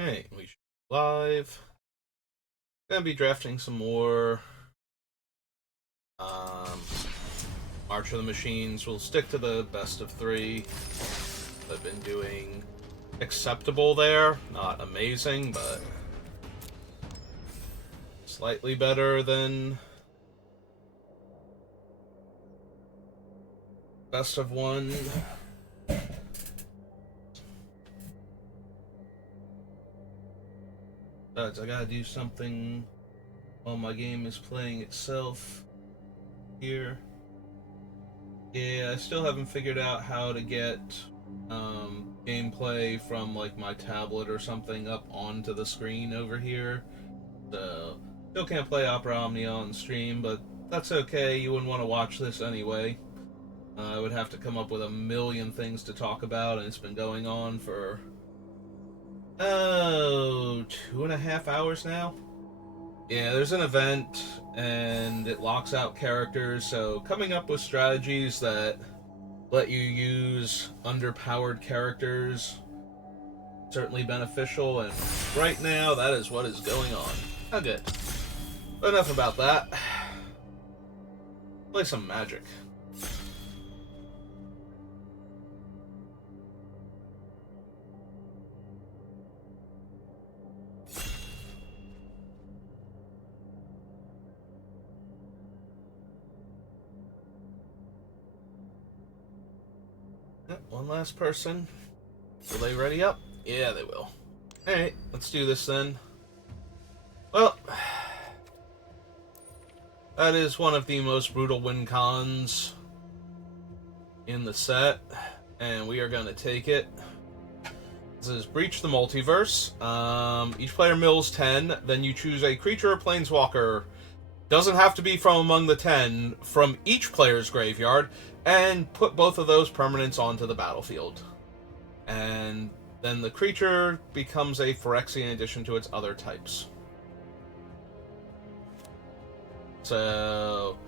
Alright, we should be live. Gonna be drafting some more um, March of the Machines. We'll stick to the best of three. I've been doing acceptable there. Not amazing, but slightly better than best of one. But I gotta do something while my game is playing itself here. Yeah, I still haven't figured out how to get gameplay from like my tablet or something up onto the screen over here. So still can't play Opera Omnia on stream, but that's okay. You wouldn't want to watch this anyway. I would have to come up with a million things to talk about, and it's been going on for 2.5 hours now. Yeah, there's an event, and it locks out characters, so coming up with strategies that let you use underpowered characters certainly beneficial, and right now that is what is going on. Okay, enough about that. Play some Magic. One last person. Will they ready up? Yeah, they will. Alright, let's do this then. Well, that is one of the most brutal win cons in the set, and we are going to take it. This is Breach the Multiverse. Each player mills 10, then you choose a creature or planeswalker. Doesn't have to be from among the 10, from each player's graveyard, and put both of those permanents onto the battlefield. And then the creature becomes a Phyrexian addition to its other types. So,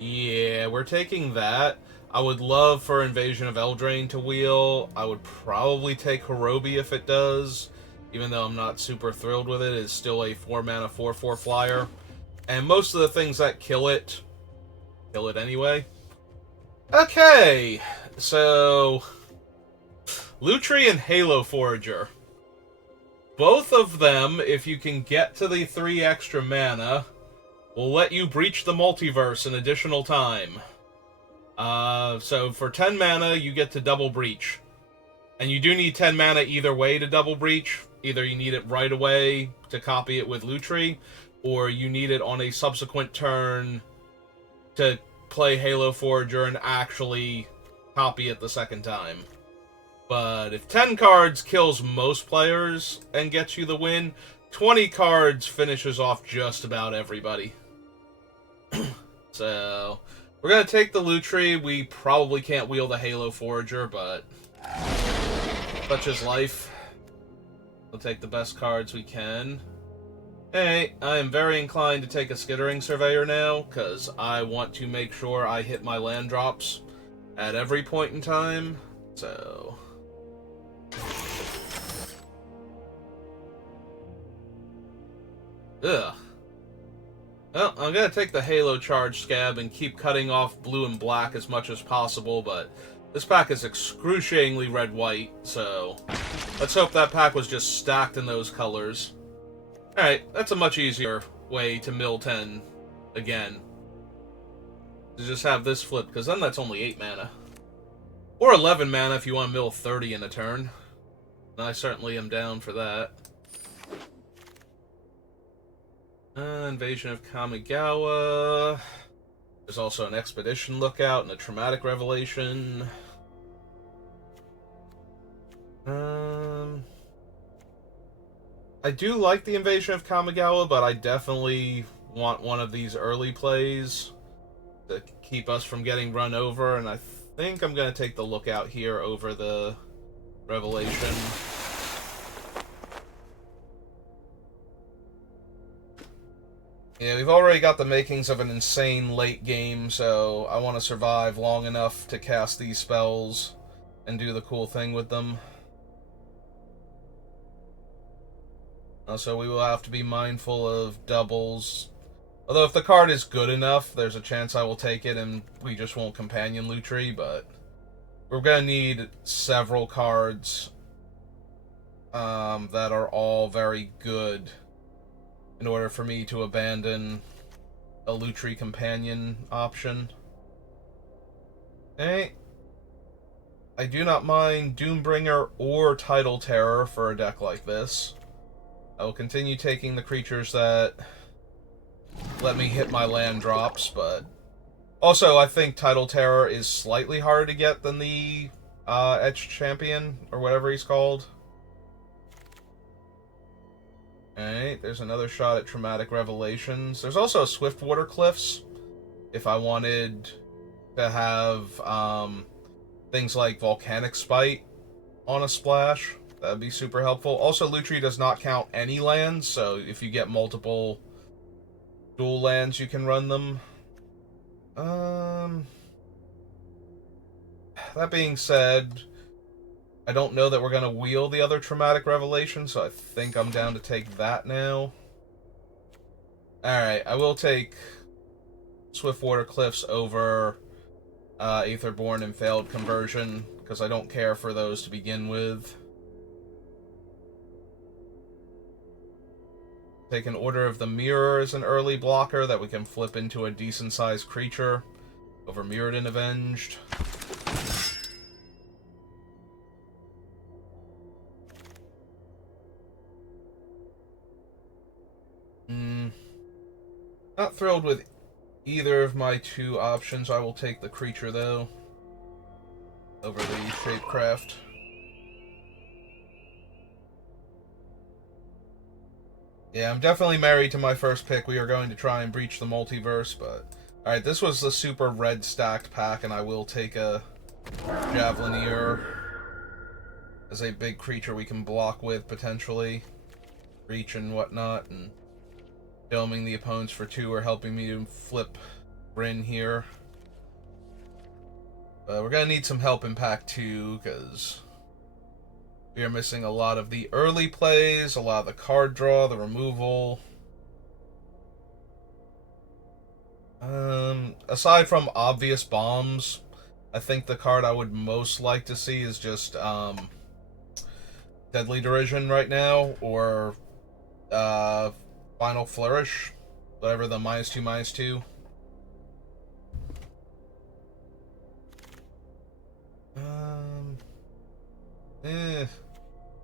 yeah, we're taking that. I would love for Invasion of Eldraine to wheel. I would probably take Hirobi if it does, even though I'm not super thrilled with it. It's still a 4-mana 4/4 flyer. And most of the things that kill it anyway. Okay, so Lutri and Halo Forager. Both of them, if you can get to the 3 extra mana, will let you breach the multiverse an additional time. So for 10 mana, you get to double breach. And you do need 10 mana either way to double breach. Either you need it right away to copy it with Lutri, or you need it on a subsequent turn to play Halo Forager and actually copy it the second time. But if 10 cards kills most players and gets you the win, 20 cards finishes off just about everybody. So, we're going to take the Lutri. We probably can't wheel the Halo Forager, but such is life. We'll take the best cards we can. Hey, I am very inclined to take a Skittering Surveyor now, because I want to make sure I hit my land drops at every point in time. So, ugh. Well, I'm going to take the Halo Charge Scab and keep cutting off blue and black as much as possible, but this pack is excruciatingly red-white, so let's hope that pack was just stacked in those colors. Alright, that's a much easier way to mill 10 again. To just have this flip, because then that's only 8 mana. Or 11 mana if you want to mill 30 in a turn. And I certainly am down for that. Invasion of Kamigawa. There's also an Expedition Lookout and a Traumatic Revelation. I do like the Invasion of Kamigawa, but I definitely want one of these early plays to keep us from getting run over, and I think I'm going to take the Lookout here over the Revelation. Yeah, we've already got the makings of an insane late game, so I want to survive long enough to cast these spells and do the cool thing with them. So we will have to be mindful of doubles. Although if the card is good enough, there's a chance I will take it and we just won't companion Lutri, but we're going to need several cards that are all very good in order for me to abandon a Lutri companion option. Okay. I do not mind Doombringer or Tidal Terror for a deck like this. I will continue taking the creatures that let me hit my land drops, but also I think Tidal Terror is slightly harder to get than the Etched Champion, or whatever he's called. Alright, there's another shot at Traumatic Revelations. There's also Swiftwater Cliffs, if I wanted to have things like Volcanic Spite on a splash. That'd be super helpful. Also, Lutri does not count any lands, so if you get multiple dual lands, you can run them. That being said, I don't know that we're going to wheel the other Traumatic Revelation, so I think I'm down to take that now. Alright, I will take Swiftwater Cliffs over Aetherborn and Failed Conversion, because I don't care for those to begin with. Take an Order of the Mirror as an early blocker that we can flip into a decent-sized creature over Mirrodin Avenged. Not thrilled with either of my two options. I will take the creature, though, over the Shapecraft. Yeah, I'm definitely married to my first pick. We are going to try and breach the multiverse, but... Alright, this was the super red stacked pack, and I will take a Javelineer as a big creature we can block with, potentially. Reach and whatnot, and filming the opponents for 2 or helping me to flip Bryn here. But we're going to need some help in pack 2, because we are missing a lot of the early plays, a lot of the card draw, the removal. Aside from obvious bombs, I think the card I would most like to see is just Deadly Derision right now, or Final Flourish, whatever the -2/-2.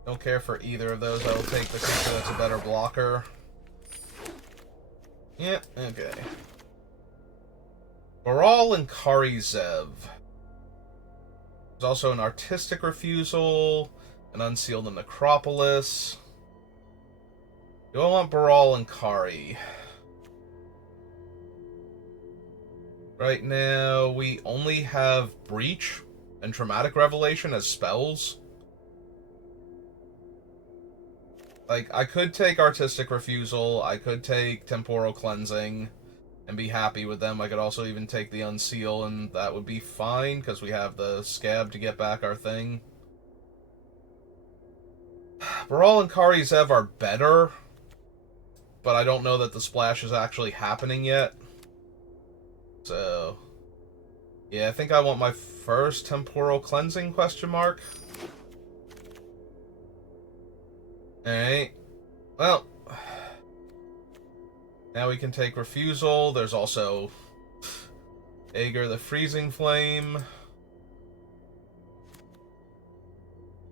Don't care for either of those. I will take the creature that's a better blocker. Yeah, okay. Baral and Kari Zev. There's also an Artistic Refusal, an Unseal the Necropolis. Do I want Baral and Kari? Right now, we only have Breach and Traumatic Revelation as spells. Like, I could take Artistic Refusal, I could take Temporal Cleansing, and be happy with them. I could also even take the Unseal, and that would be fine, because we have the Scab to get back our thing. Baral and Kari Zev are better, but I don't know that the splash is actually happening yet. So, yeah, I think I want my first Temporal Cleansing, question mark. Alright. Well, now we can take Refusal. There's also Aegir the Freezing Flame.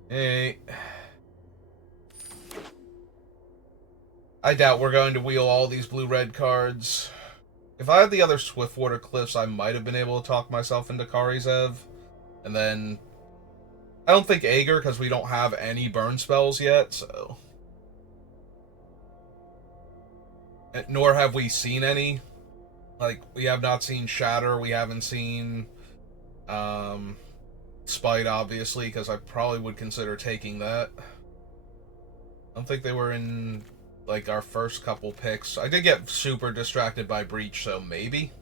Hey. I doubt we're going to wheel all these blue-red cards. If I had the other Swiftwater Cliffs, I might have been able to talk myself into Kari Zev. And then... I don't think Aegir, because we don't have any burn spells yet, so... Nor have we seen any. Like, we have not seen Shatter, we haven't seen... Spite, obviously, because I probably would consider taking that. I don't think they were in, like, our first couple picks. I did get super distracted by Breach, so maybe.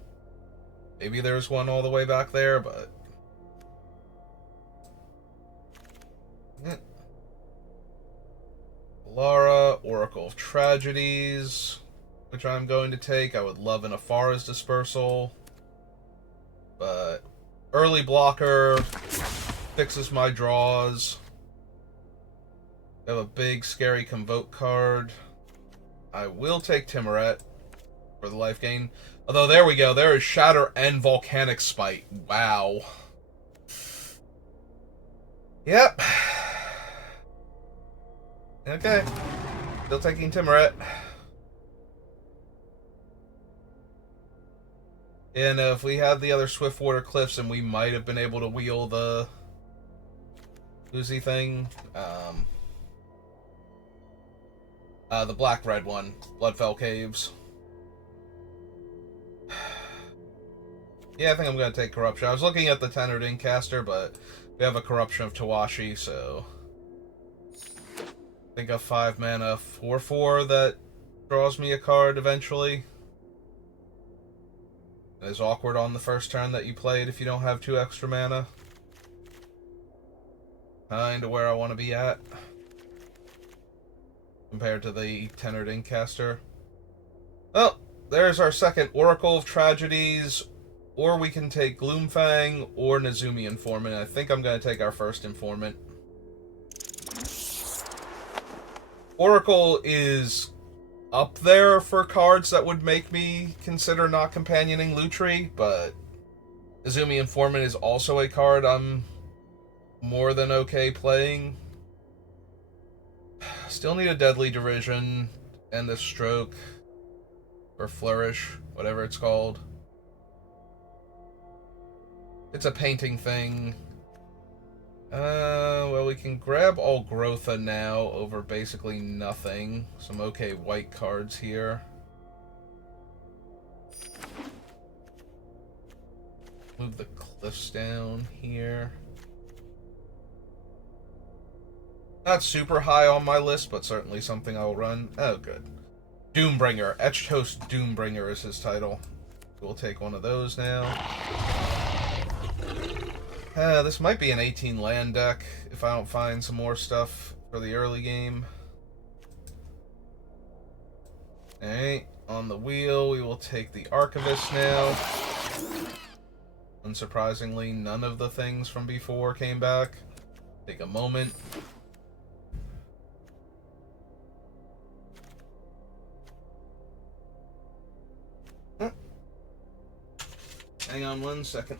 Maybe there's one all the way back there, but... Lara or Oracle of Tragedies, which I'm going to take. I would love an Afara's Dispersal, but early blocker fixes my draws. I have a big, scary Convoke card. I will take Timoret for the life gain. Although, there we go. There is Shatter and Volcanic Spite. Wow. Yep. Okay. Still taking Timoret. And if we had the other Swiftwater Cliffs, and we might have been able to wheel the Uzi thing. The black-red one. Bloodfell Caves. Yeah, I think I'm going to take Corruption. I was looking at the Tenured Inkcaster, but we have a Corruption of Tawashi, so I think a 5-mana 4/4 that draws me a card eventually. It is awkward on the first turn that you played if you don't have 2 extra mana. Kinda where I want to be at compared to the Tenured Inkcaster. Well, there's our second Oracle of Tragedies, or we can take Gloomfang or Nezumi Informant. I think I'm going to take our first Informant. Oracle is up there for cards that would make me consider not companioning Lutri, but Nezumi Informant is also a card I'm more than okay playing. Still need a Deadly Derision and a Stroke, or Flourish, whatever it's called. It's a painting thing. Well, we can grab Algrotha now over basically nothing. Some okay white cards here. Move the Cliffs down here. Not super high on my list, but certainly something I'll run. Oh, good. Doombringer. Etched Host Doombringer is his title. We'll take one of those now. This might be an 18 land deck if I don't find some more stuff for the early game. Alright, on the wheel, we will take the Archivist now. Unsurprisingly, none of the things from before came back. Take a moment. Hang on 1 second.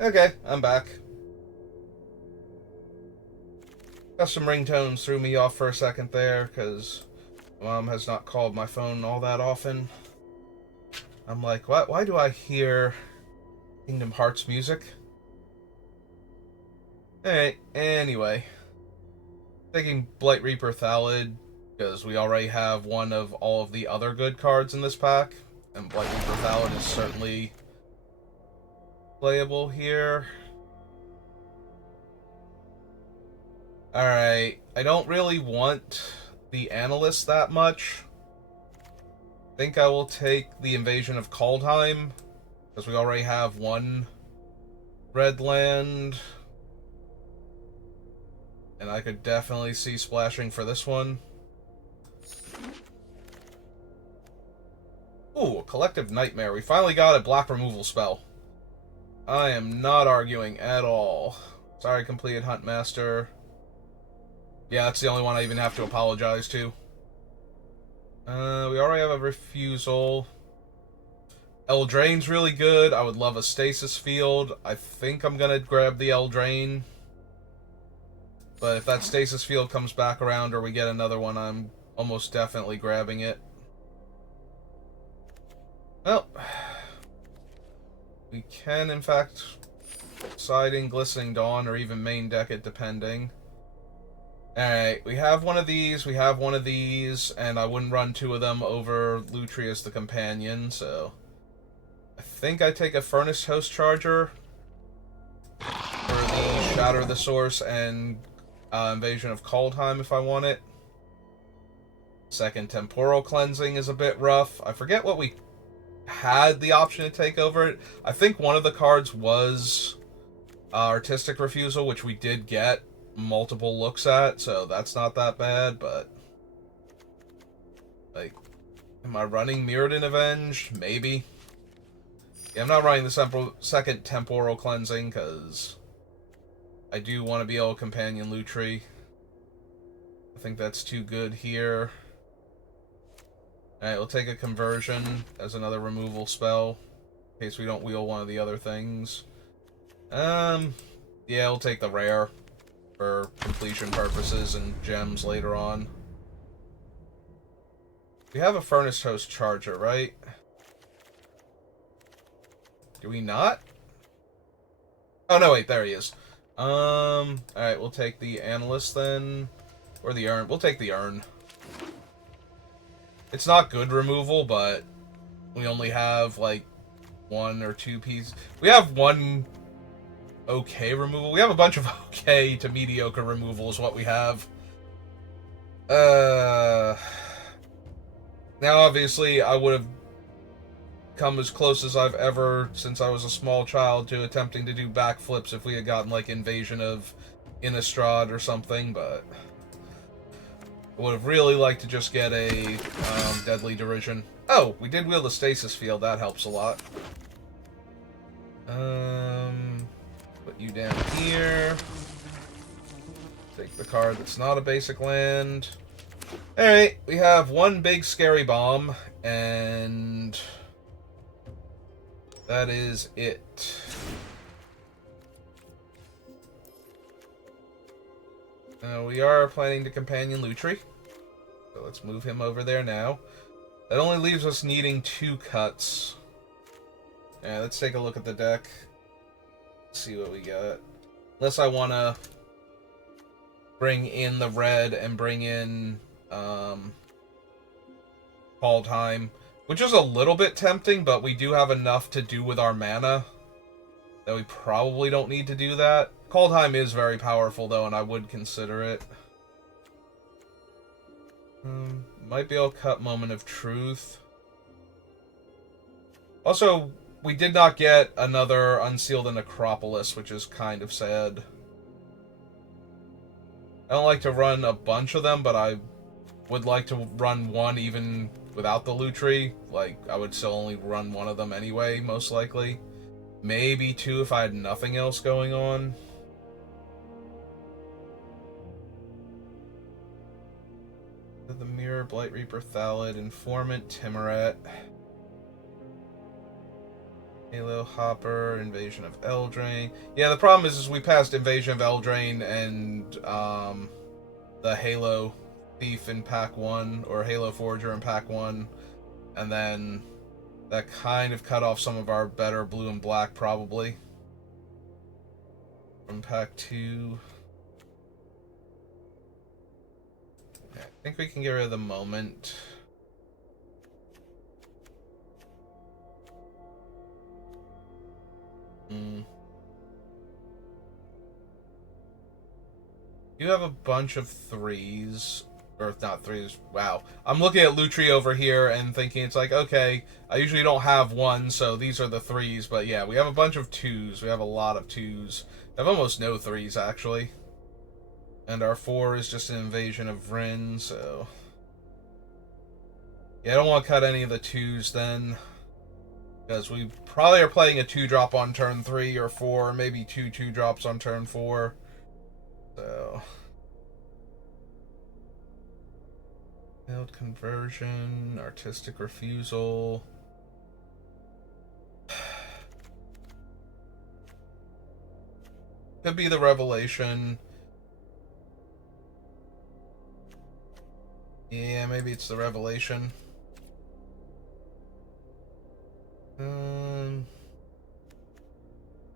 Okay, I'm back. Got some ringtones threw me off for a second there, because Mom has not called my phone all that often. I'm like, what? Why do I hear Kingdom Hearts music? Alright, anyway. Taking Blight Reaper Thallid, because we already have one of all of the other good cards in this pack, and Blight Reaper Thallid is certainly playable here. Alright, I don't really want the Analyst that much. I think I will take the Invasion of Kaldheim, because we already have one red land. And I could definitely see splashing for this one. Ooh, a Collective Nightmare. We finally got a black removal spell. I am not arguing at all. Sorry, completed Huntmaster. Yeah, that's the only one I even have to apologize to. We already have a refusal. Eldraine's really good. I would love a stasis field. I think I'm gonna grab the Eldraine. But if that stasis field comes back around or we get another one, I'm almost definitely grabbing it. Well, we can, in fact, side in Glistening Dawn or even main deck it, depending. Alright, we have one of these, we have one of these, and I wouldn't run two of them over Lutri as the companion, so... I think I take a Furnace Host Charger for the Shatter the Source and Invasion of Kaldheim if I want it. Second Temporal Cleansing is a bit rough. I forget what we had the option to take over it. I think one of the cards was Artistic Refusal, which we did get multiple looks at, so that's not that bad, but... Like, am I running Mirrodin Avenge? Maybe. Yeah, I'm not running the second Temporal Cleansing, because I do want to be able to companion Lutri. I think that's too good here. Alright, we'll take a Conversion as another removal spell, in case we don't wheel one of the other things. Yeah, we'll take the Rare for completion purposes and gems later on. We have a Furnace Host Charger, right? Do we not? Oh, no, wait, there he is. Alright, we'll take the Analyst then. Or the Urn. We'll take the Urn. It's not good removal, but we only have, like, one or two pieces. We have one okay removal. We have a bunch of okay to mediocre removal is what we have. Now, obviously, I would have come as close as I've ever, since I was a small child, to attempting to do backflips if we had gotten, like, Invasion of Innistrad or something, but... I would have really liked to just get a Deadly Derision. Oh, we did wheel the Stasis Field. That helps a lot. Put you down here. Take the card that's not a basic land. Alright, we have one big Scary Bomb, and that is it. We are planning to companion Lutri, so let's move him over there now. That only leaves us needing 2 cuts. Yeah, let's take a look at the deck. See what we got. Unless I want to bring in the red and bring in Kaldheim, which is a little bit tempting, but we do have enough to do with our mana that we probably don't need to do that. Kaldheim is very powerful, though, and I would consider it. Might be able to cut Moment of Truth. Also, we did not get another Unseal the Necropolis, which is kind of sad. I don't like to run a bunch of them, but I would like to run one even without the Lutri. Like, I would still only run one of them anyway, most likely. Maybe 2 if I had nothing else going on. The Mirror, Blight Reaper, Thallid, Informant, Timoret, Halo, Hopper, Invasion of Eldraine. Yeah, the problem is we passed Invasion of Eldraine and the Halo Thief in Pack 1, or Halo Forger in Pack 1, and then that kind of cut off some of our better blue and black, probably. From Pack 2. I think we can get rid of the Moment. You have a bunch of 3s. Or not 3s. Wow. I'm looking at Lutri over here and thinking it's like, okay, I usually don't have 1, so these are the 3s. But yeah, we have a bunch of 2s. We have a lot of 2s. We have almost no 3s, actually. And our 4 is just an Invasion of Vryn, so... Yeah, I don't want to cut any of the 2s then. Because we probably are playing a 2-drop on turn 3 or 4, maybe 2 2-drops on turn 4. So... I'll Conversion, artistic refusal. Could be the revelation. Yeah, maybe it's the revelation.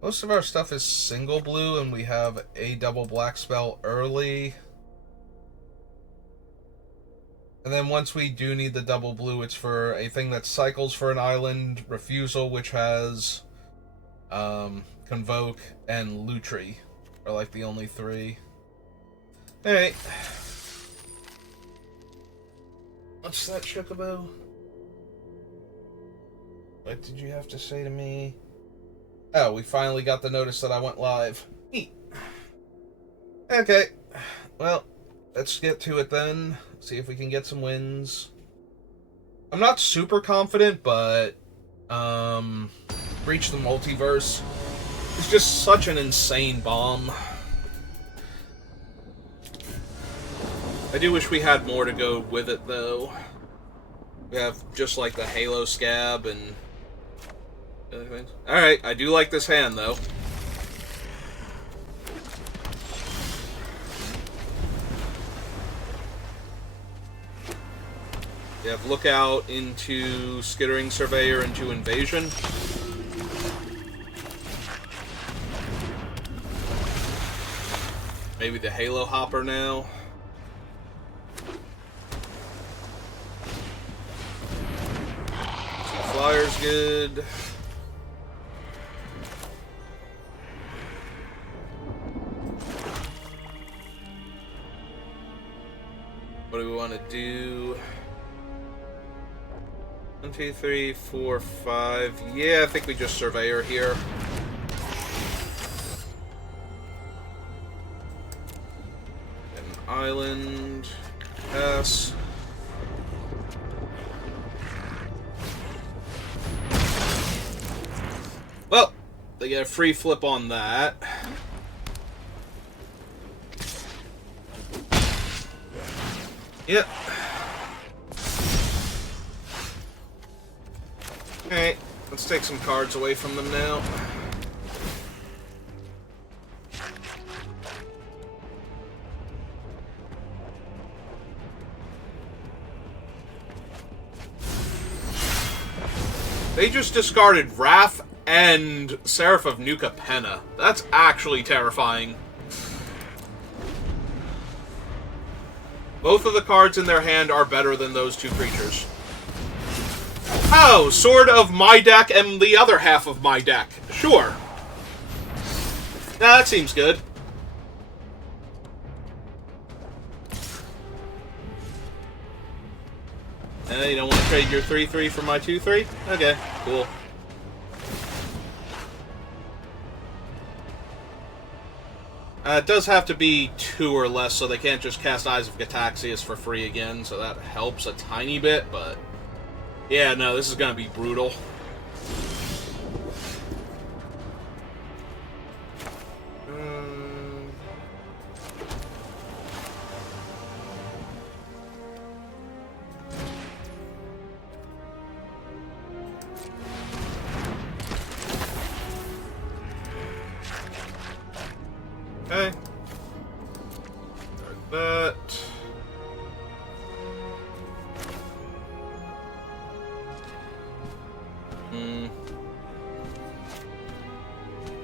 Most of our stuff is single blue, and we have a double black spell early. And then once we do need the double blue, it's for a thing that cycles for an island, refusal, which has Convoke and Lutri are like the only three. Alright. What's that, Chocobo? What did you have to say to me? Oh, we finally got the notice that I went live. Neat. Okay. Well, let's get to it then. See if we can get some wins. I'm not super confident, but Breach the Multiverse is just such an insane bomb. I do wish we had more to go with it, though. We have just like the Halo Scab and other things. Alright, I do like this hand, though. You have Lookout into Skittering Surveyor into Invasion. Maybe the Halo Hopper now. Flyer's good. What do we want to do? 1, 2, 3, 4, 5. Yeah, I think we just Surveyor here. An island. Pass. Well, they get a free flip on that. Yep. Alright, let's take some cards away from them now. They just discarded Wrath and Seraph of New Capenna. That's actually terrifying. Both of the cards in their hand are better than those two creatures. Oh, Sword of my deck and the other half of my deck. Sure. Nah, that seems good. You don't want to trade your 3/3 for my 2/3? Okay, cool. It does have to be 2 or less, so they can't just cast Eyes of Gataxias for free again, so that helps a tiny bit, but... yeah, no, this is gonna be brutal. Okay. Like that.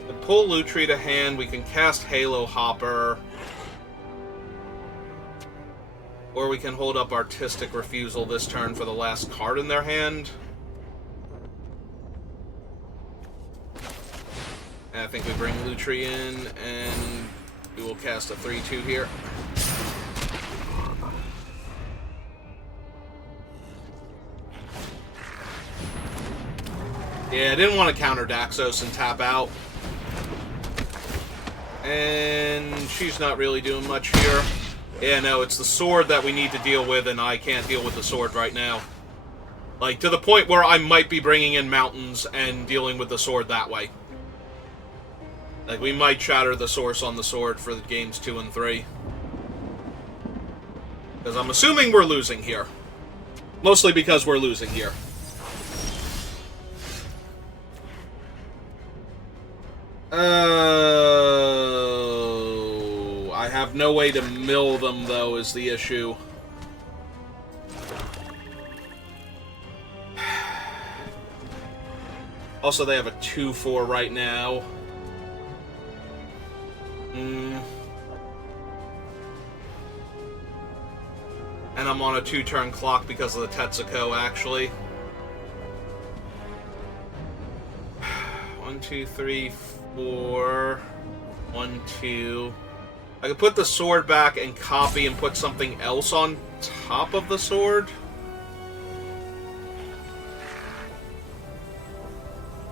To pull Lutri to hand, we can cast Halo Hopper. Or we can hold up Artistic Refusal this turn for the last card in their hand. And I think we bring Lutri in, and we will cast a 3/2 here. Yeah, I didn't want to counter Daxos and tap out. And she's not really doing much here. Yeah, no, it's the sword that we need to deal with, and I can't deal with the sword right now. Like, to the point where I might be bringing in mountains and dealing with the sword that way. Like, we might shatter the source on the sword for the games 2 and 3. Because I'm assuming we're losing here. Mostly because we're losing here. Oh, I have no way to mill them, though, is the issue. Also, they have a 2-4 right now. And I'm on a 2-turn clock because of the Tetsuko, actually. 1, 2, 3, 4. 1, 2. I could put the sword back and copy and put something else on top of the sword.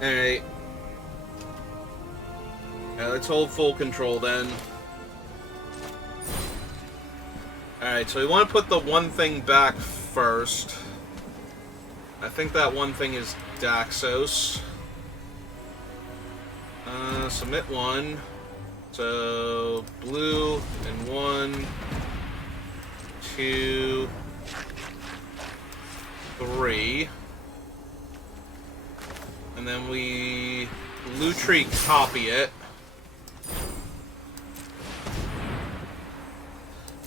Alright. Yeah, let's hold full control then. Alright, so we want to put the one thing back first. I think that one thing is Daxos. Submit 1. So, blue and 1, 2, 3. And then we Lutri copy it.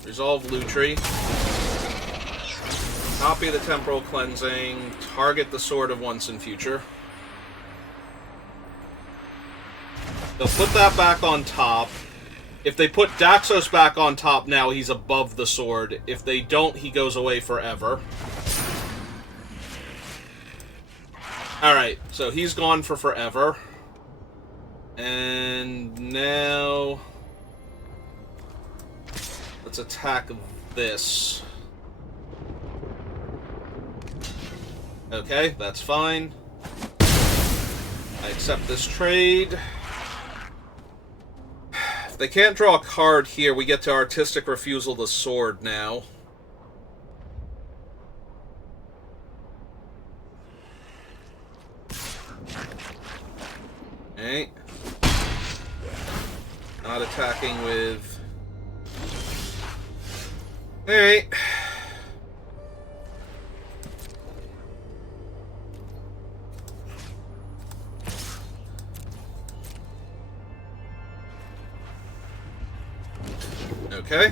Resolve Lutri. Copy the Temporal Cleansing. Target the Sword of Once in Future. They'll put that back on top. If they put Daxos back on top now, he's above the sword. If they don't, he goes away forever. Alright, so he's gone for forever. And now... let's attack this. Okay, that's fine. I accept this trade. If they can't draw a card here, we get to Artistic Refusal the sword now. Okay. Not attacking with... Alright. Okay.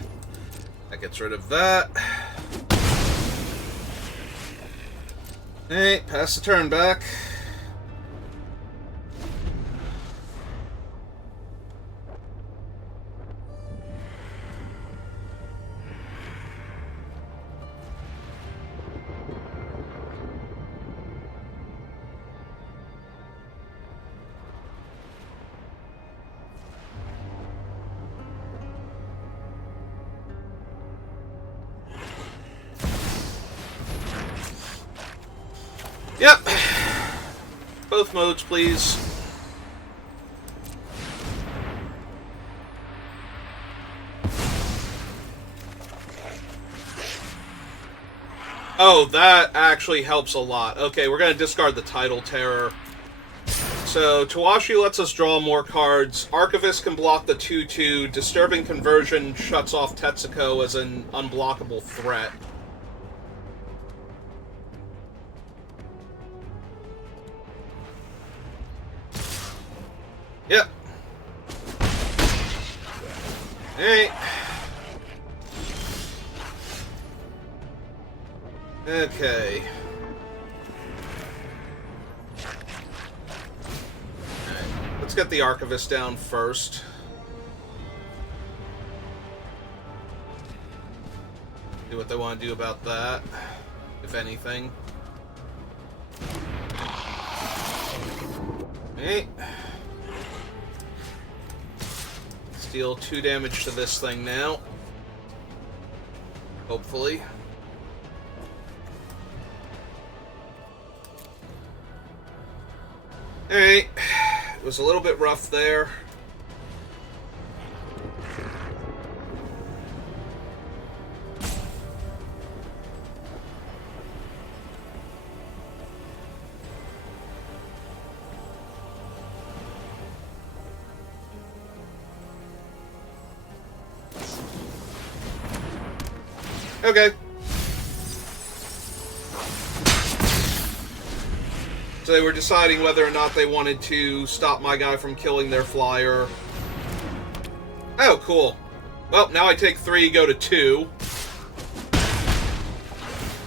That gets rid of that. Alright, pass the turn back. Yep. Both modes, please. Oh, that actually helps a lot. Okay, we're going to discard the Tidal Terror. So, Tawashi lets us draw more cards. Archivist can block the 2/2. Disturbing Conversion shuts off Tetsuko as an unblockable threat. Yep. Alright. Okay. Alright. Let's get the Archivist down first. Do what they want to do about that, if anything. Alright. Deal 2 damage to this thing now. Hopefully. Alright. It was a little bit rough there. Okay. So they were deciding whether or not they wanted to stop my guy from killing their flyer. Oh, cool. Well, now I take 3, go to 2.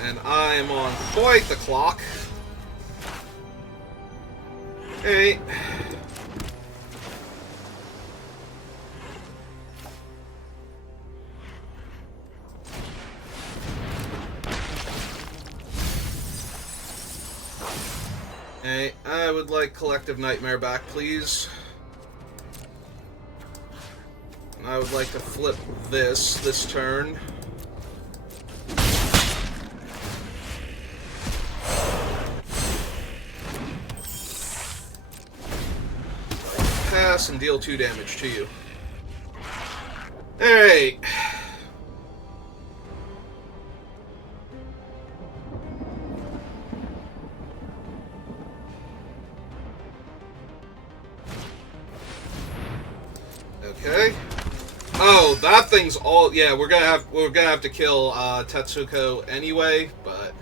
And I am on quite the clock. Hey. Hey, I would like Collective Nightmare back, please. And I would like to flip this turn. Pass and deal 2 damage to you. Alright. Okay. Oh, that thing's all. Yeah, we're gonna have to kill Tetsuko anyway, but.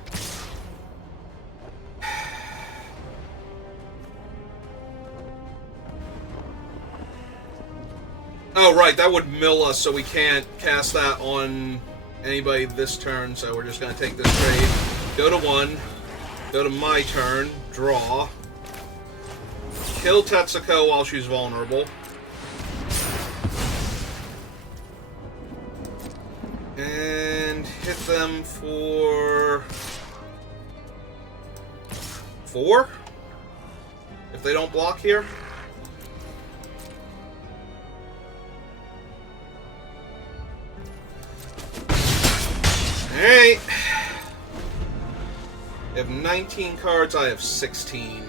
Oh, right, that would mill us, so we can't cast that on anybody this turn, so we're just gonna take this trade. Go to 1, go to my turn, draw. Kill Tetsuko while she's vulnerable. And hit them for 4? If they don't block here. Alright. You have 19 cards, I have 16.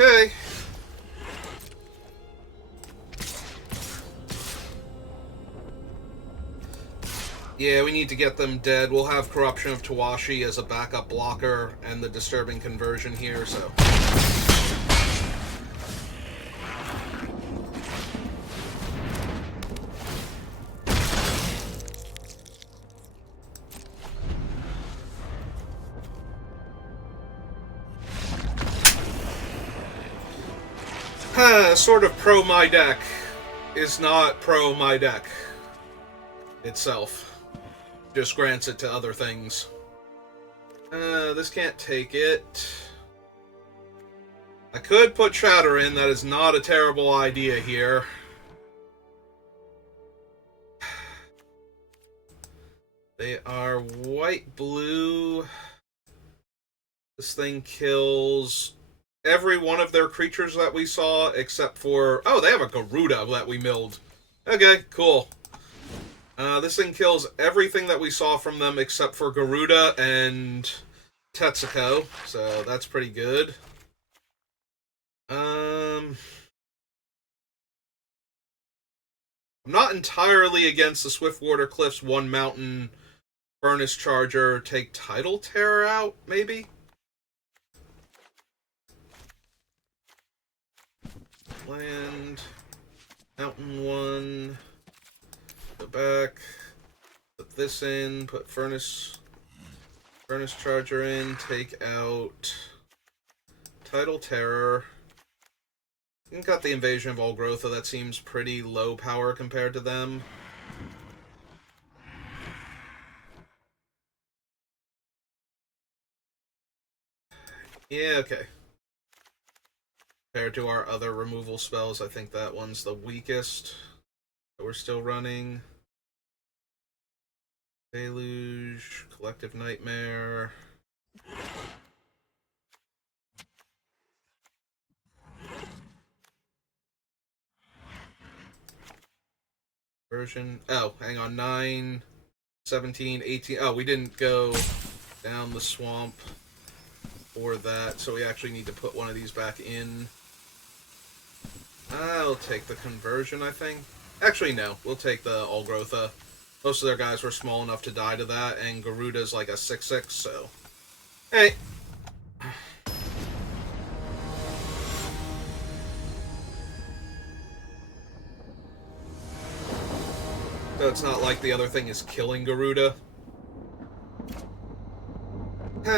Okay. Yeah, we need to get them dead. We'll have Corruption of Tawashi as a backup blocker and the Disturbing Conversion here, so... Sort of pro my deck is not pro my deck itself. Just grants it to other things. This can't take it. I could put Shatter in. That is not a terrible idea here. They are white-blue. This thing kills every one of their creatures that we saw, except for... Oh, they have a Garuda that we milled. Okay, cool. This thing kills everything that we saw from them except for Garuda and Tetsuko, so that's pretty good. I'm not entirely against the Swiftwater Cliffs 1 Mountain Furnace Charger. Take Tidal Terror out, maybe? Land, Mountain 1, go back, put this in, put Furnace Charger in, take out Tidal Terror. And got the Invasion of Olgrotha, that seems pretty low power compared to them. Yeah, okay. Compared to our other removal spells, I think that one's the weakest that we're still running. Deluge, Collective Nightmare. Version. Oh, hang on. 9, 17, 18. Oh, we didn't go down the swamp for that, so we actually need to put one of these back in. I'll take the conversion, I think. Actually, no. We'll take the Olgrotha. Most of their guys were small enough to die to that, and Garuda's like a 6/6, so... Hey! So it's not like the other thing is killing Garuda. I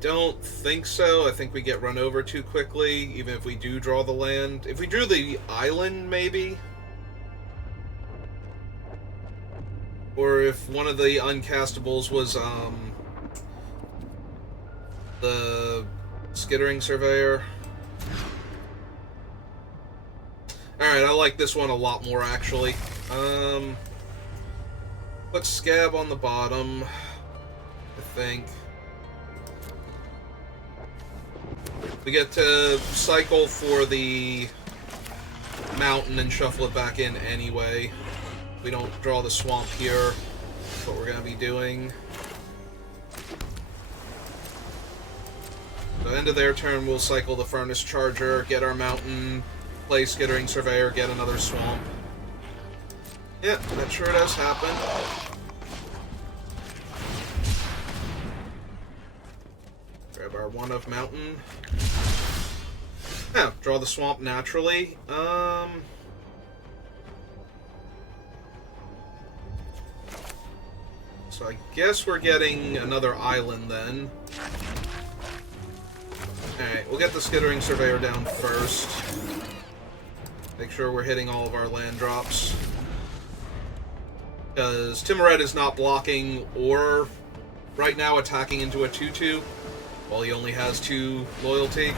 don't think so. I think we get run over too quickly, even if we do draw the land. If we drew the island, maybe? Or if one of the uncastables was, the Skittering Surveyor. Alright, I like this one a lot more, actually. Put Scab on the bottom, I think. We get to cycle for the mountain and shuffle it back in anyway. We don't draw the swamp here. That's what we're going to be doing. So end of their turn, we'll cycle the Furnace Charger, get our mountain, play Skittering Surveyor, get another swamp. Yeah, that sure does happen. Grab our 1 of mountain. Yeah, draw the swamp naturally. So I guess we're getting another island then. Alright, we'll get the Skittering Surveyor down first. Make sure we're hitting all of our land drops. Because Tymoret is not blocking or right now attacking into a 2/2, while he only has 2 loyalty.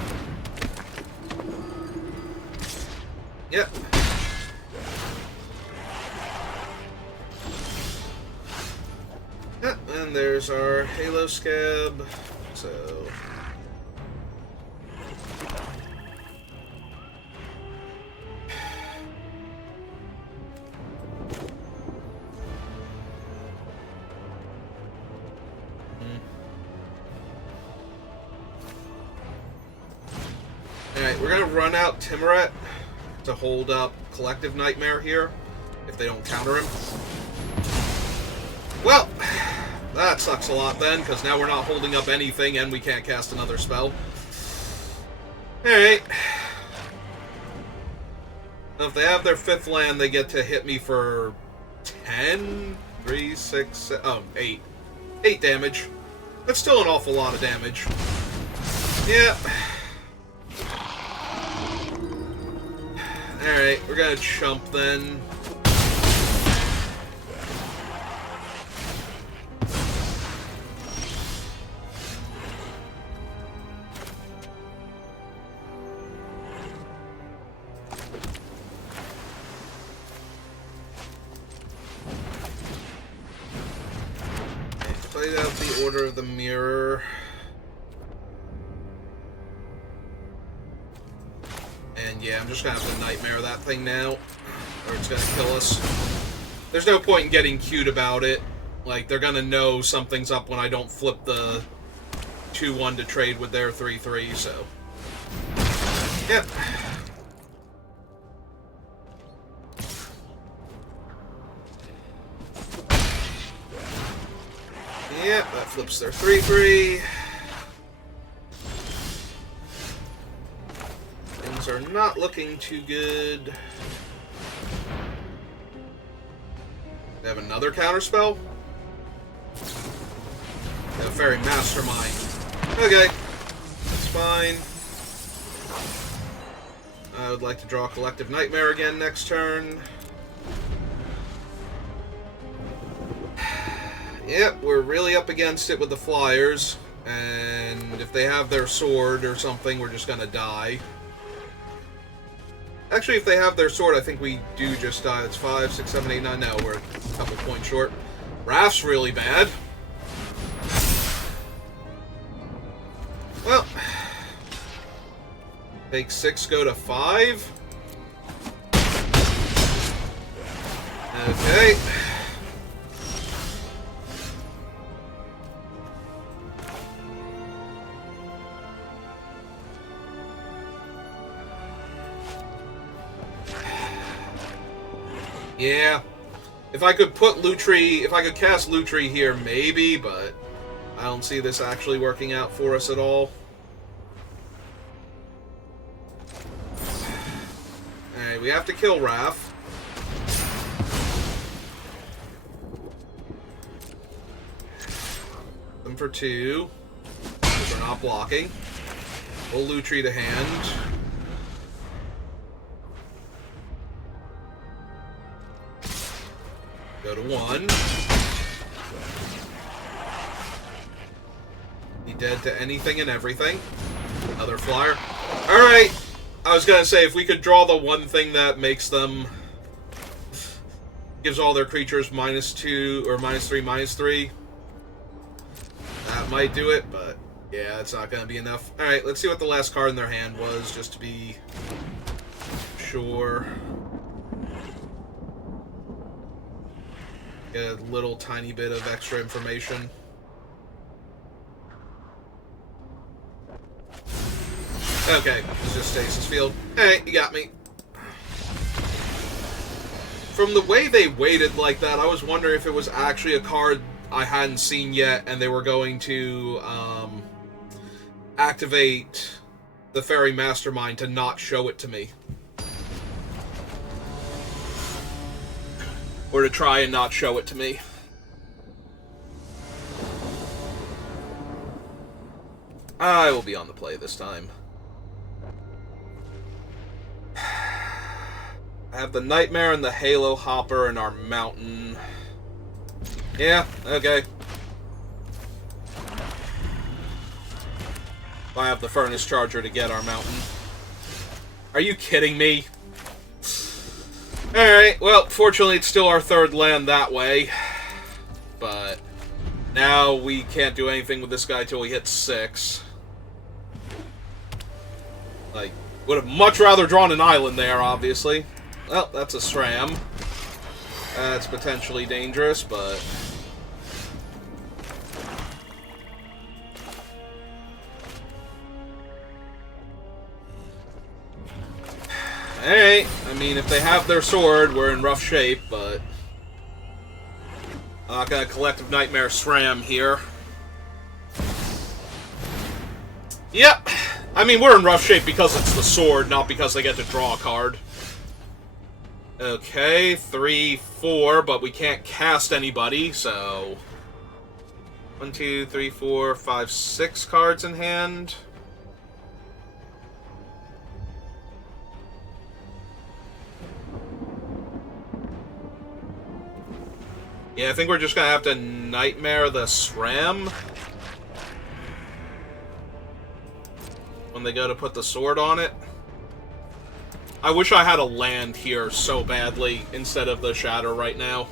Yep. Yep, and there's our Halo Scab. So... Alright, we're gonna run out Tymoret to hold up Collective Nightmare here, if they don't counter him. Well, that sucks a lot then, because now we're not holding up anything and we can't cast another spell. Alright. Now if they have their 5th land, they get to hit me for 10? 3, 6, 7, oh, 8. 8 damage. That's still an awful lot of damage. Yeah. Alright, we're gonna chump then. Played out the Order of the Mirror. And yeah, I'm just gonna have to Nightmare that thing now, or it's gonna kill us. There's no point in getting cute about it. Like, they're gonna know something's up when I don't flip the 2/1 to trade with their 3/3, so... Yep. Yep, that flips their 3/3. Things are not looking too good. They have another counterspell? They have Fairy Mastermind. Okay, that's fine. I would like to draw Collective Nightmare again next turn. Yep, we're really up against it with the Flyers, and if they have their sword or something, we're just gonna die. Actually, if they have their sword, I think we do just die. It's 5, 6, 7, 8, 9. No, we're a couple points short. Wrath's really bad. Well, take 6, go to 5. Okay. Yeah. If I could put Lutri, if I could cast Lutri here, maybe, but I don't see this actually working out for us at all. Alright, we have to kill Raph. Them for 2. We're not blocking. We'll Lutri to hand. Go to 1. Be dead to anything and everything. Another flyer. Alright! I was gonna say, if we could draw the one thing that makes them... gives all their creatures -2, or -3, -3. That might do it, but yeah, it's not gonna be enough. Alright, let's see what the last card in their hand was, just to be sure. Get a little tiny bit of extra information. Okay, it's just Stasis Field. Alright, you got me. From the way they waited like that, I was wondering if it was actually a card I hadn't seen yet, and they were going to activate the Fairy Mastermind to not show it to me. Or to try and not show it to me. I will be on the play this time. I have the Nightmare and the Halo Hopper in our mountain. Yeah, okay. I have the Furnace Charger to get our mountain. Are you kidding me? Alright, well, fortunately it's still our third land that way. But now we can't do anything with this guy till we hit 6. Like, would have much rather drawn an island there, obviously. Well, that's a SRAM. That's potentially dangerous, but... Alright, I mean, if they have their sword, we're in rough shape, but... I'm not gonna Collective Nightmare SRAM here. Yep! I mean, we're in rough shape because it's the sword, not because they get to draw a card. Okay, 3, 4, but we can't cast anybody, so... 1, 2, 3, 4, 5, 6 cards in hand. Yeah, I think we're just gonna have to Nightmare the SRAM when they go to put the sword on it. I wish I had a land here so badly instead of the Shatter right now,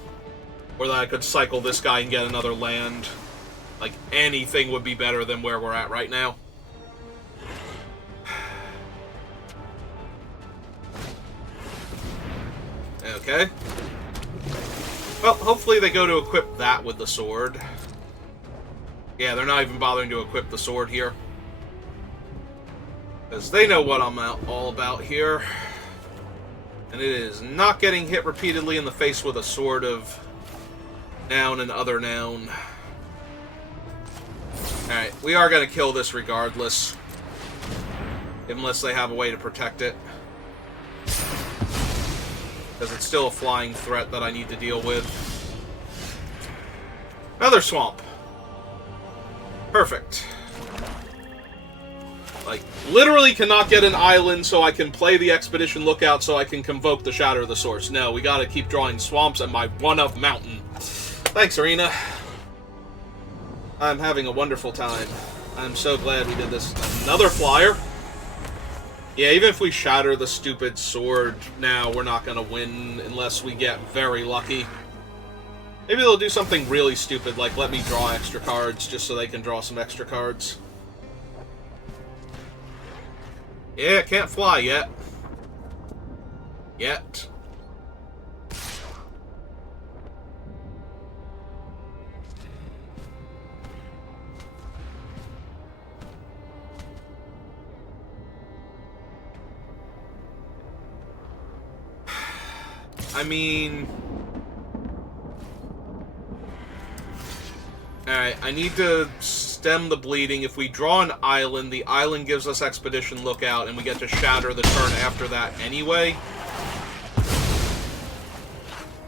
or that I could cycle this guy and get another land. Like, anything would be better than where we're at right now. Okay. Well, hopefully they go to equip that with the sword. Yeah, they're not even bothering to equip the sword here. Because they know what I'm all about here. And it is not getting hit repeatedly in the face with a sword of noun and other noun. Alright, we are going to kill this regardless. Unless they have a way to protect it. Because it's still a flying threat that I need to deal with. Another swamp. Perfect. Like, literally cannot get an island so I can play the Expedition Lookout so I can convoke the Shatter of the Source. No, we gotta keep drawing swamps and my one-of mountain. Thanks, Arena. I'm having a wonderful time. I'm so glad we did this. Another flyer. Yeah, even if we shatter the stupid sword now, we're not gonna win unless we get very lucky. Maybe they'll do something really stupid, like let me draw extra cards just so they can draw some extra cards. Yeah, can't fly yet. Yet. I mean... Alright, I need to stem the bleeding. If we draw an island, the island gives us Expedition Lookout, and we get to shatter the turn after that anyway.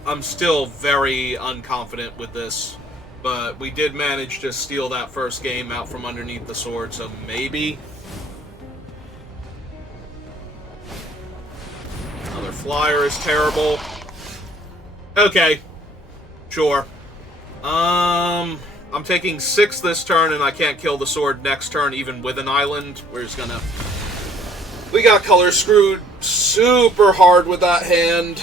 I'm still very unconfident with this, but we did manage to steal that first game out from underneath the sword, so maybe. Another flyer is terrible. Okay. Sure. I'm taking 6 this turn, and I can't kill the sword next turn, even with an island. We're just gonna... We got color screwed super hard with that hand.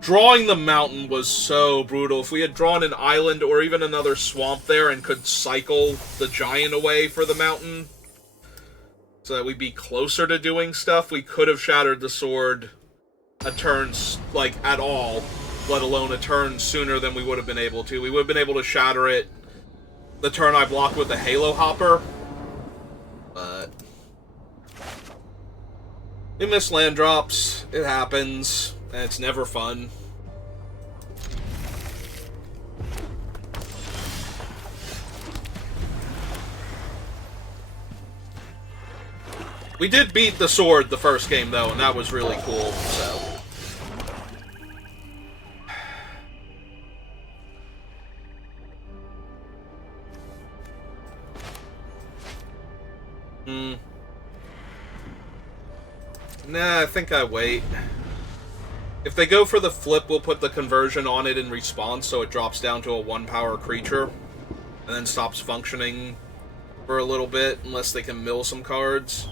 Drawing the mountain was so brutal. If we had drawn an island or even another swamp there and could cycle the giant away for the mountain so that we'd be closer to doing stuff, we could have shattered the sword a turn, like, at all, let alone a turn sooner than we would have been able to. We would have been able to shatter it the turn I blocked with the Halo Hopper, but we missed land drops. It happens, and it's never fun. We did beat the sword the first game, though, and that was really cool, so... Nah, I think I wait. If they go for the flip, we'll put the conversion on it in response, so it drops down to a 1-power creature, and then stops functioning for a little bit, unless they can mill some cards.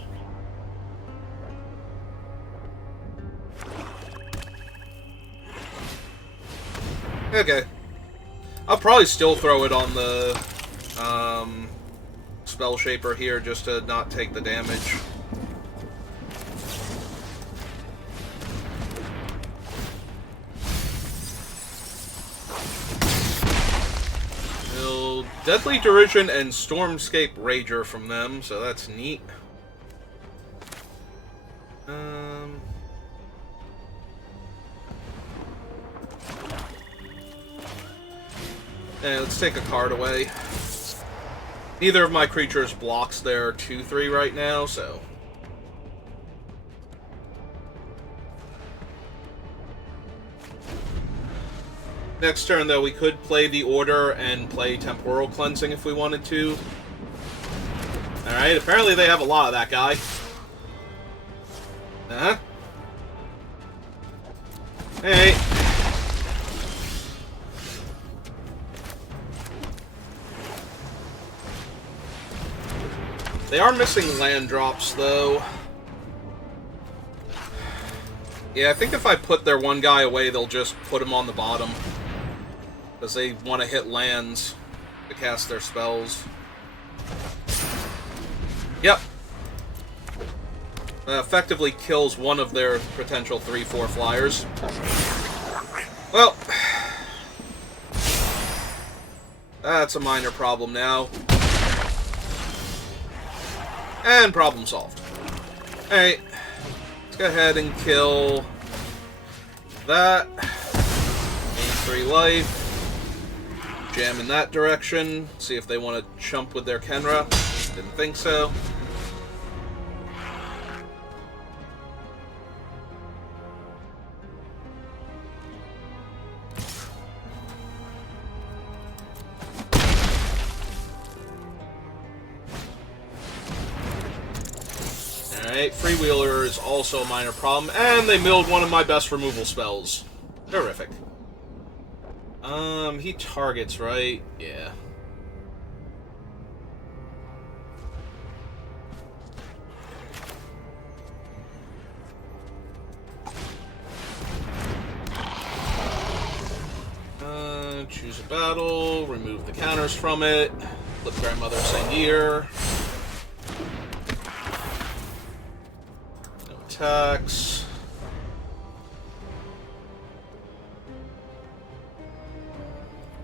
Okay. I'll probably still throw it on the Spell Shaper here, just to not take the damage. Deadly Derision and Stormscape Rager from them, so that's neat. Let's take a card away. Neither of my creatures blocks their 2/3 right now, so... Next turn, though, we could play the Order and play Temporal Cleansing if we wanted to. Alright, apparently they have a lot of that guy. Uh-huh. Hey. They are missing land drops, though. Yeah, I think if I put their one guy away, they'll just put him on the bottom. Because they want to hit lands to cast their spells. Yep. Effectively kills one of their potential 3/4 flyers. Well, that's a minor problem now. And problem solved. Alright, let's go ahead and kill that. Gain 3 life. Jam in that direction. See if they want to chump with their Kenra. Didn't think so. Alright, Freewheeler is also a minor problem, and they milled one of my best removal spells. Terrific. He targets, right? Yeah. Choose a battle, remove the counters from it, flip Grandmother Sangir. No attacks.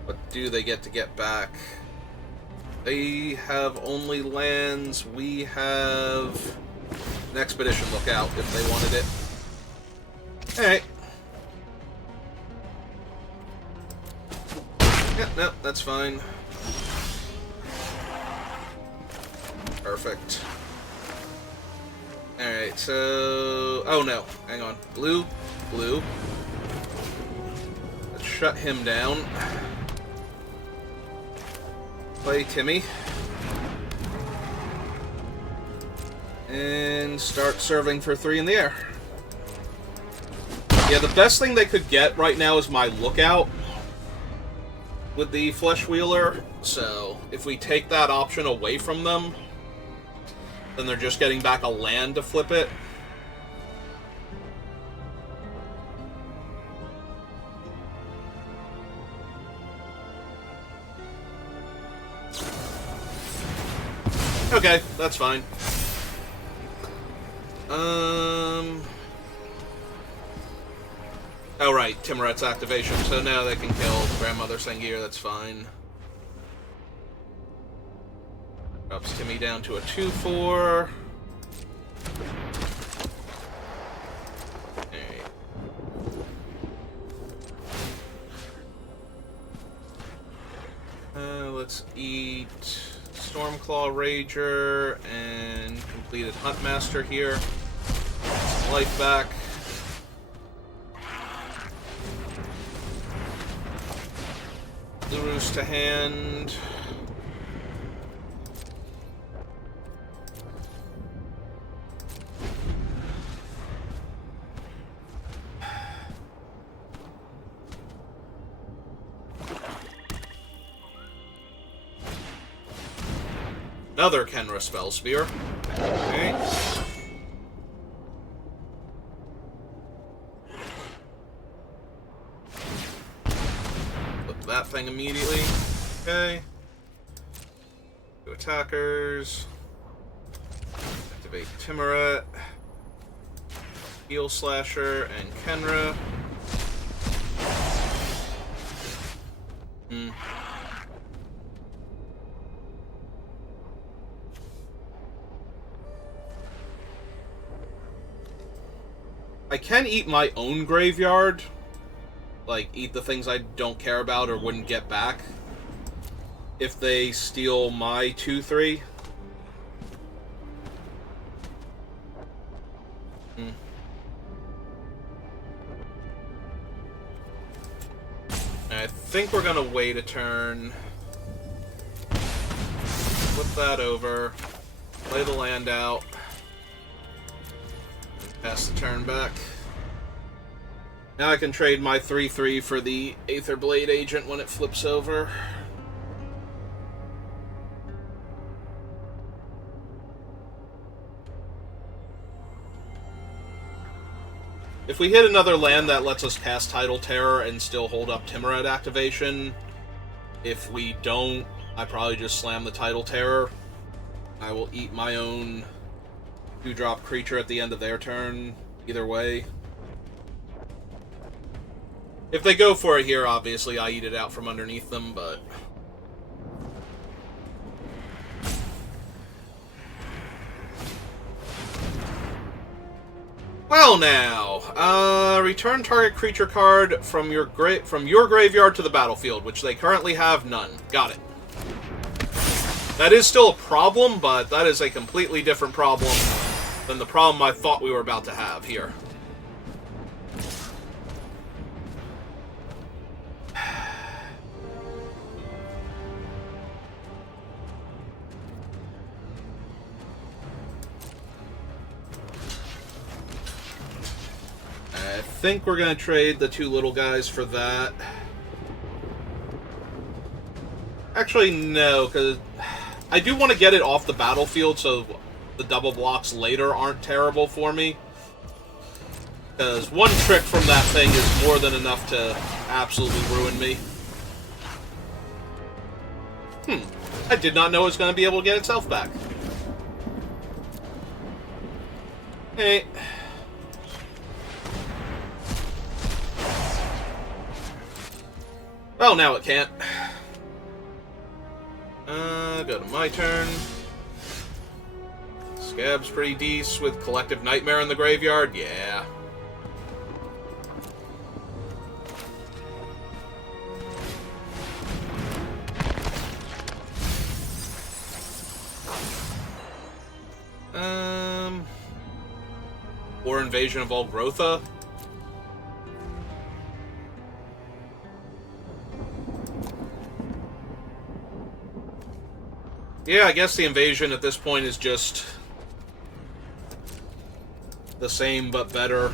What do they get to get back? They have only lands. We have an Expedition Lookout if they wanted it. Alright. Yep, no, that's fine. Perfect. Alright, so... Oh no, hang on. Blue. Let's shut him down. Play Timmy. And start serving for 3 in the air. Yeah, the best thing they could get right now is my lookout with the Flesh Wheeler. So, if we take that option away from them, then they're just getting back a land to flip it. Okay, that's fine. Oh, right, Timuret's activation, so now they can kill Grandmother Sangir, that's fine. Drops Timmy down to a 2/4. Let's eat Stormclaw Rager and completed Huntmaster here. Some life back. Lurus to hand. Another Kenra Spell Spear. Okay. Flip that thing immediately. Okay. 2 attackers. Activate Timuret. Heal Slasher and Kenra. I can eat my own graveyard. Like, eat the things I don't care about or wouldn't get back. If they steal my 2/3. I think we're gonna wait a turn. Flip that over. Play the land out. Pass the turn back. Now I can trade my 3/3 for the Aetherblade Agent when it flips over. If we hit another land, that lets us cast Tidal Terror and still hold up Timuret activation. If we don't, I probably just slam the Tidal Terror. I will eat my own 2-drop creature at the end of their turn, either way. If they go for it here, obviously I eat it out from underneath them, but... Well now, return target creature card from your graveyard to the battlefield, which they currently have none. Got it. That is still a problem, but that is a completely different problem than the problem I thought we were about to have here. I think we're going to trade the 2 little guys for that. Actually, no, because I do want to get it off the battlefield so the double blocks later aren't terrible for me. Because 1 trick from that thing is more than enough to absolutely ruin me. I did not know it was going to be able to get itself back. Hey. Well, now it can't. Go to my turn. Scab's pretty decent with Collective Nightmare in the graveyard. Yeah. Or Invasion of Olgrotha. Yeah, I guess the invasion at this point is just the same but better.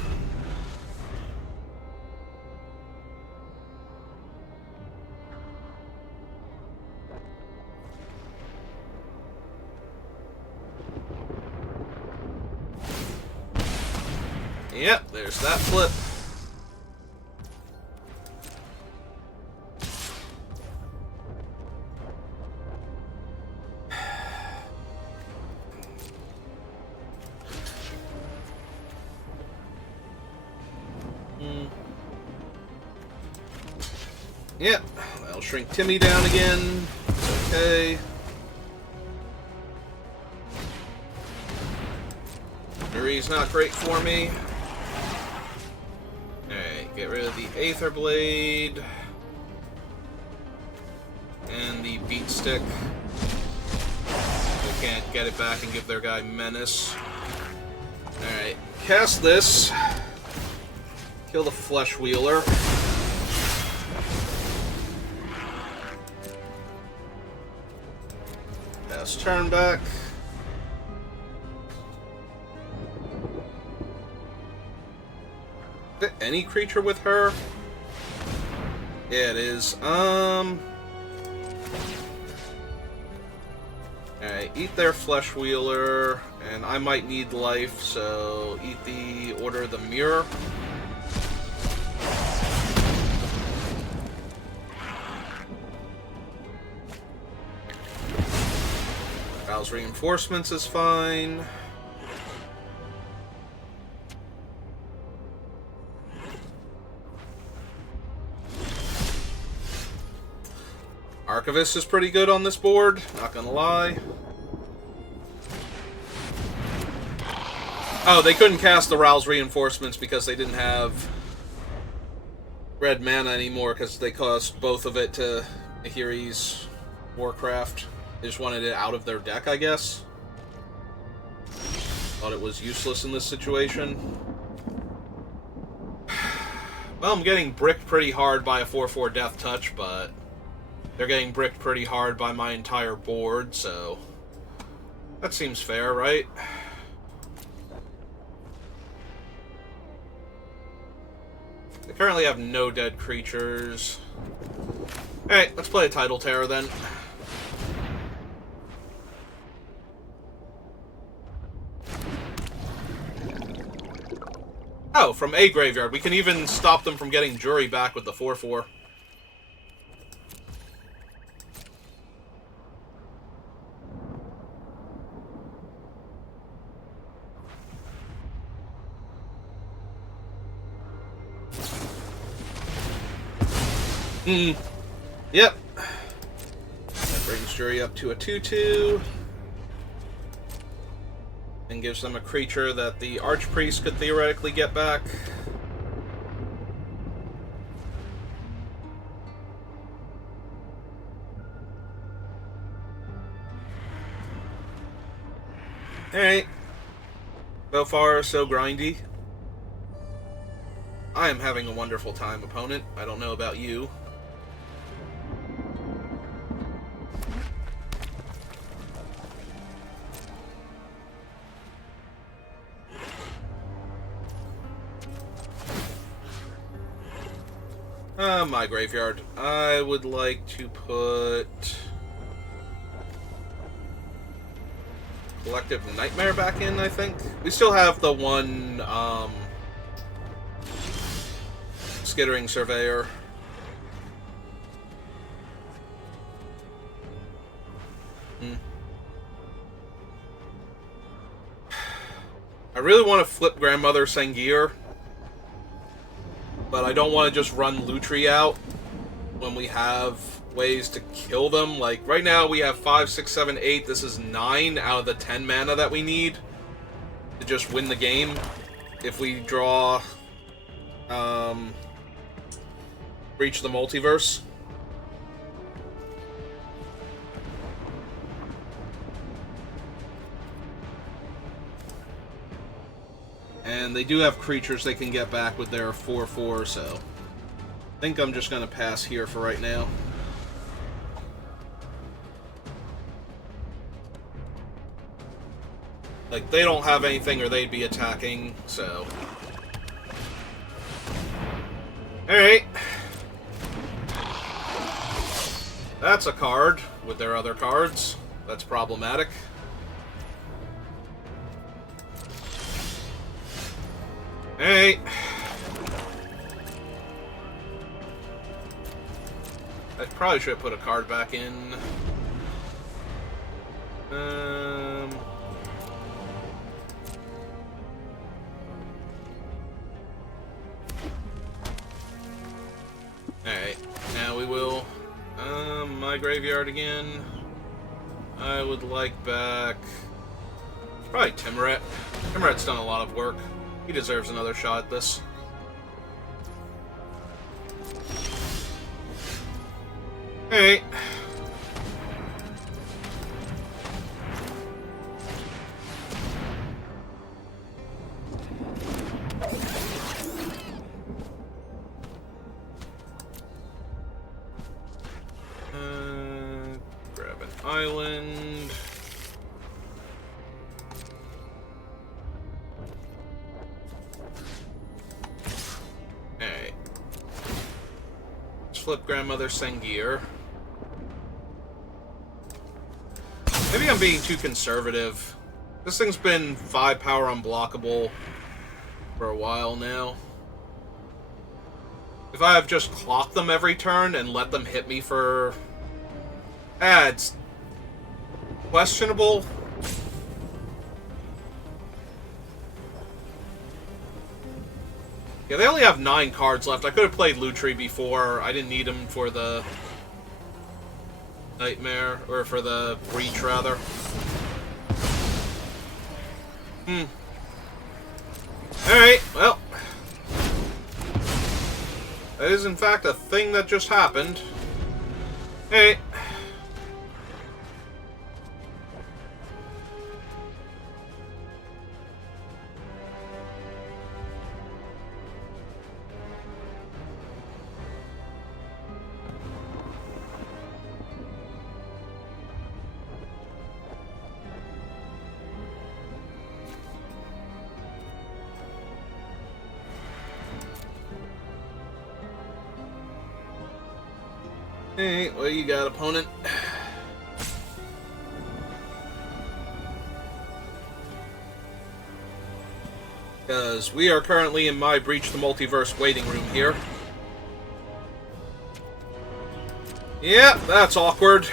Yep, there's that flip. Yep, that'll shrink Timmy down again. It's okay. Yuri's not great for me. Alright, get rid of the Aether Blade. And the Beat Stick. They can't get it back and give their guy Menace. Alright, cast this. Kill the Flesh Wheeler. Pass turn back. Is it any creature with her? Yeah, it is. Alright, eat their Flesh Wheeler, and I might need life, so eat the Order of the Mirror. Val's Reinforcements is fine. Archivist is pretty good on this board, not gonna lie. Oh, they couldn't cast the Ral's Reinforcements because they didn't have red mana anymore because they cost both of it to Nahiri's Warcraft. They just wanted it out of their deck, I guess. Thought it was useless in this situation. Well, I'm getting bricked pretty hard by a 4/4 Death Touch, but they're getting bricked pretty hard by my entire board, so that seems fair, right? They currently have no dead creatures. Alright, let's play a Tidal Terror then. Oh, from a graveyard. We can even stop them from getting Jury back with the 4/4. Yep. That brings Jury up to a 2/2. And gives them a creature that the Archpriest could theoretically get back. Alright. So far, so grindy. I am having a wonderful time, opponent. I don't know about you. My graveyard. I would like to put Collective Nightmare back in, I think. We still have the one, Skittering Surveyor. I really want to flip Grandmother Sengir, but I don't want to just run Lutri out when we have ways to kill them. Like, right now we have 5, 6, 7, 8. This is 9 out of the 10 mana that we need to just win the game. If we draw Breach the Multiverse. And they do have creatures they can get back with their 4/4, so I think I'm just going to pass here for right now. Like, they don't have anything or they'd be attacking, so... Alright. That's a card with their other cards. That's problematic. Alright. I probably should have put a card back in. Alright, now we will my graveyard again. I would like back probably Tymaret. Tymaret's done a lot of work. He deserves another shot at this. Alright. Grab an island. Alright. Let's flip Grandmother Sengir. Maybe I'm being too conservative. This thing's been 5 power unblockable for a while now. If I have just clocked them every turn and let them hit me for... it's questionable. Yeah, they only have 9 cards left. I could have played Lutri before. I didn't need him for the Nightmare, or for the Breach, rather. Alright, well. That is, in fact, a thing that just happened. Alright. Hey, what you got, opponent? Because we are currently in my Breach the Multiverse waiting room here. Yeah, that's awkward.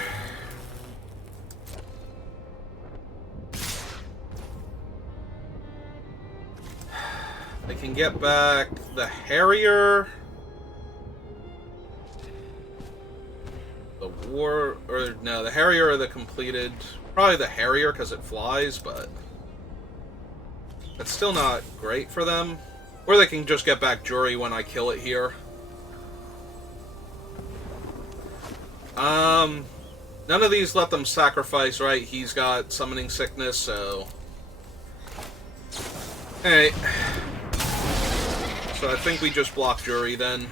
I can get back the Harrier. The Harrier or the completed. Probably the Harrier because it flies, but that's still not great for them. Or they can just get back Jury when I kill it here. None of these let them sacrifice, right? He's got Summoning Sickness, so... Alright. So I think we just block Jury then.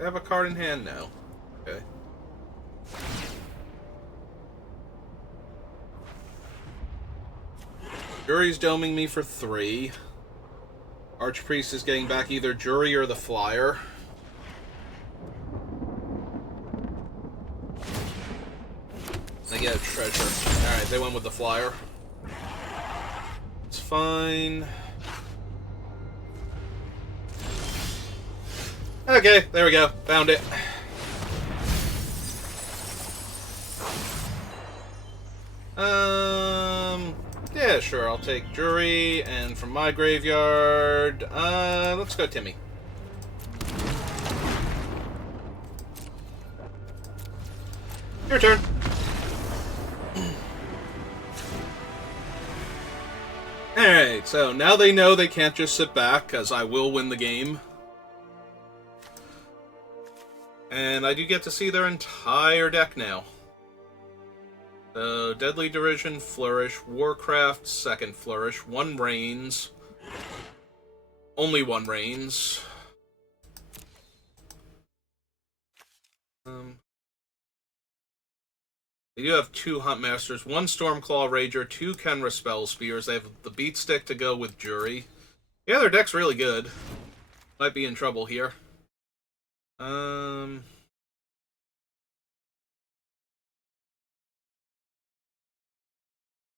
I have a card in hand now. Okay. Jury's doming me for 3. Archpriest is getting back either Jury or the Flyer. I get a treasure. Alright, they went with the Flyer. It's fine. Okay, there we go. Found it. Yeah, sure. I'll take Jury, and from my graveyard, let's go Timmy. Your turn. Alright, so now they know they can't just sit back, because I will win the game. And I do get to see their entire deck now. So, Deadly Derision, Flourish, Warcraft, second Flourish, 1 Reigns. Only 1 Reigns. They do have 2 Huntmasters, 1 Stormclaw Rager, 2 Kenra Spell Spears. They have the Beat Stick to go with Jury. Yeah, their deck's really good. Might be in trouble here.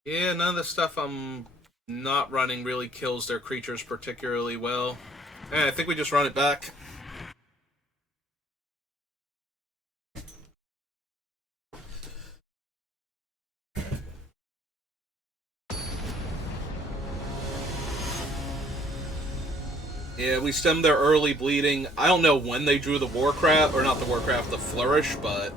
Yeah, none of the stuff I'm not running really kills their creatures particularly well. I think we just run it back. Yeah, we stemmed their early bleeding. I don't know when they drew the Warcraft, or not the Warcraft, the Flourish, but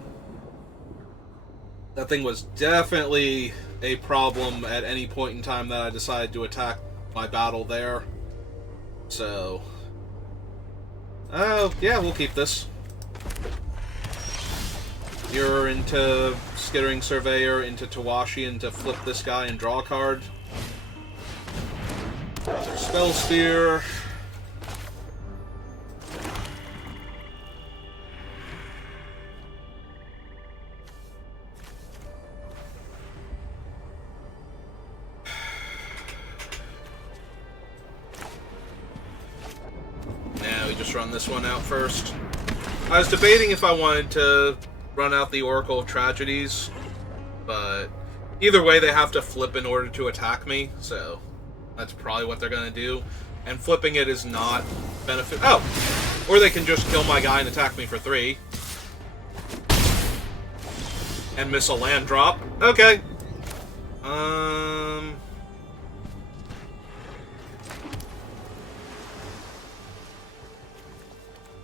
that thing was definitely a problem at any point in time that I decided to attack my battle there. So, yeah, we'll keep this. You're into Skittering Surveyor, into Tawashi, and to flip this guy and draw a card. Another Spell Spear. Run this one out first. I was debating if I wanted to run out the Oracle of Tragedies, but either way they have to flip in order to attack me, so that's probably what they're going to do. And flipping it is not benefit. Oh! Or they can just kill my guy and attack me for 3. And miss a land drop. Okay.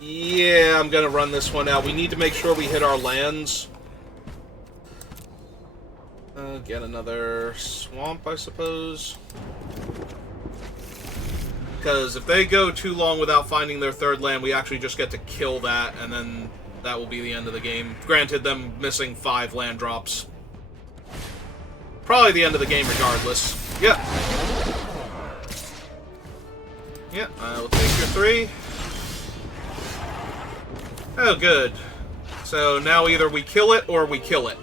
Yeah, I'm gonna run this one out. We need to make sure we hit our lands. Get another swamp, I suppose. Because if they go too long without finding their 3rd land, we actually just get to kill that, and then that will be the end of the game. Granted, them missing 5 land drops. Probably the end of the game regardless. Yeah. Yeah, I will take your 3. Oh, good. So now either we kill it or we kill it.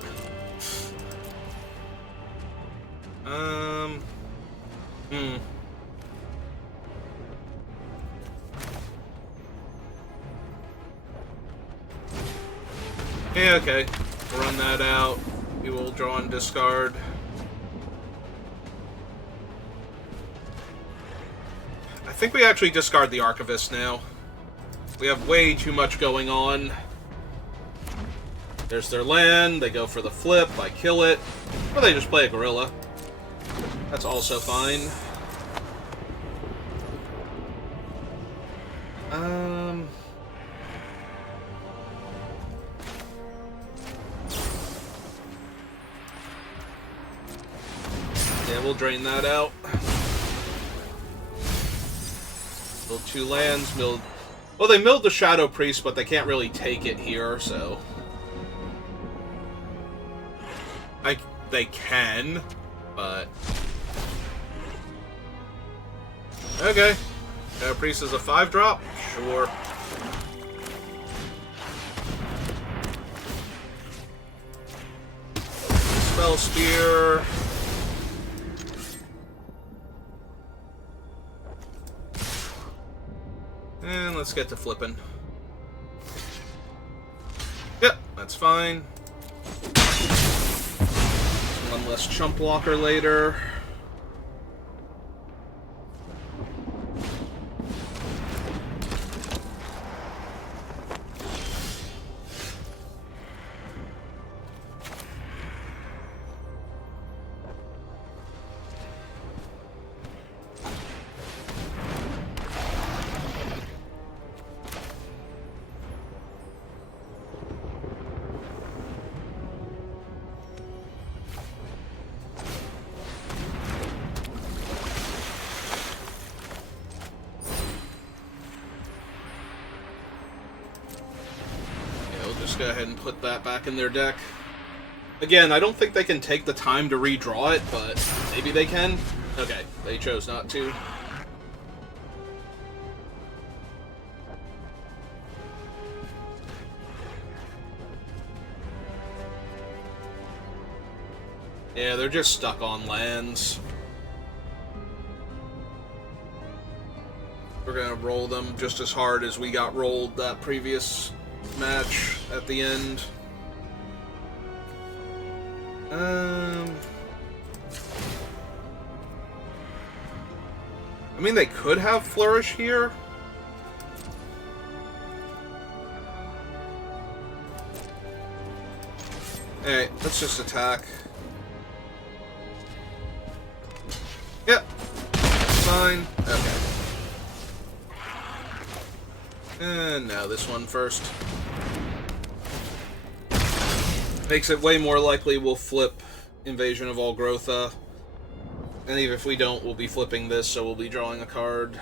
Yeah, okay. We'll run that out. We will draw and discard. I think we actually discard the Archivist now. We have way too much going on. There's their land, they go for the flip, I kill it. Or they just play a gorilla. That's also fine. Yeah, we'll drain that out. Build 2 lands, build... Well, they milled the Shadow Priest, but they can't really take it here, so... They can, but... Okay. Shadow Priest is a 5-drop? Sure. Spell Spear... And let's get to flipping. Yep, that's fine. One less chump blocker later. just go ahead and put that back in their deck. Again, I don't think they can take the time to redraw it, but maybe they can. Okay, they chose not to. Yeah, they're just stuck on lands. We're gonna roll them just as hard as we got rolled that previous match at the end. I mean, they could have Flourish here. Hey, let's just attack. Yep. Fine. Okay. And now this one first. Makes it way more likely we'll flip Invasion of Algrotha. And even if we don't, we'll be flipping this, so we'll be drawing a card.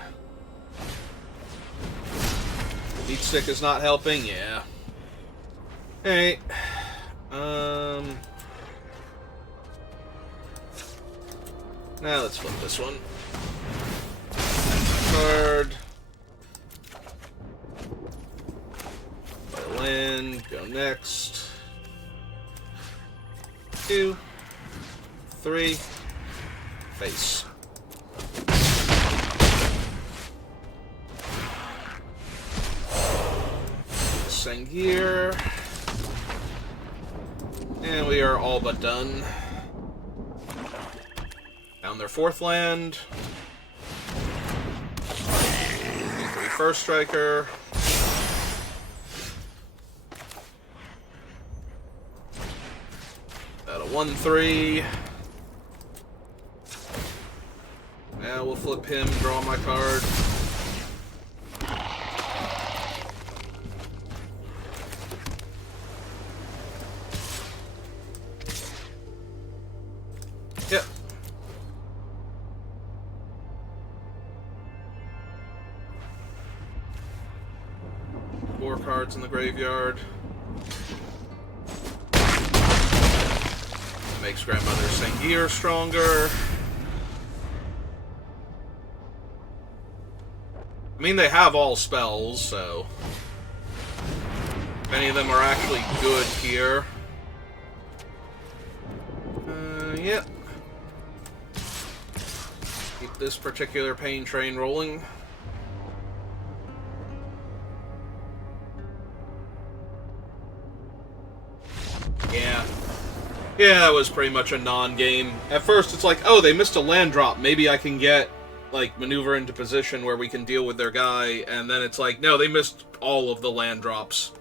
Meat Stick is not helping? Yeah. Hey. Now let's flip this one. Card. Land, go next. 2, 3, face. Sengir. And we are all but done. Down their 4th land. 3 first striker. Got a 1/3. Now we'll flip him, draw my card. Yep. Four cards in the graveyard. Makes Grandmother Sengir stronger. I mean, they have all spells, so if any of them are actually good here. Yep. Keep this particular pain train rolling. Yeah. Yeah, that was pretty much a non-game. At first, it's like, oh, they missed a land drop. Maybe I can get, like, maneuver into position where we can deal with their guy. And then it's like, no, they missed all of the land drops.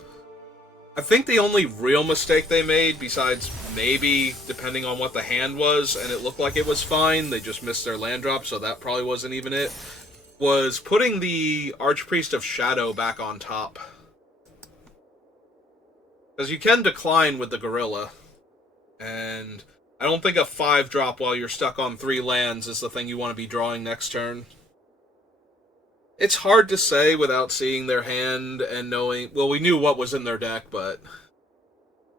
I think the only real mistake they made, besides maybe, depending on what the hand was, and it looked like it was fine, they just missed their land drop, so that probably wasn't even it, was putting the Archpriest of Shadow back on top. Because you can decline with the Gorilla. And I don't think a 5-drop while you're stuck on 3 lands is the thing you want to be drawing next turn. It's hard to say without seeing their hand and knowing... Well, we knew what was in their deck, but...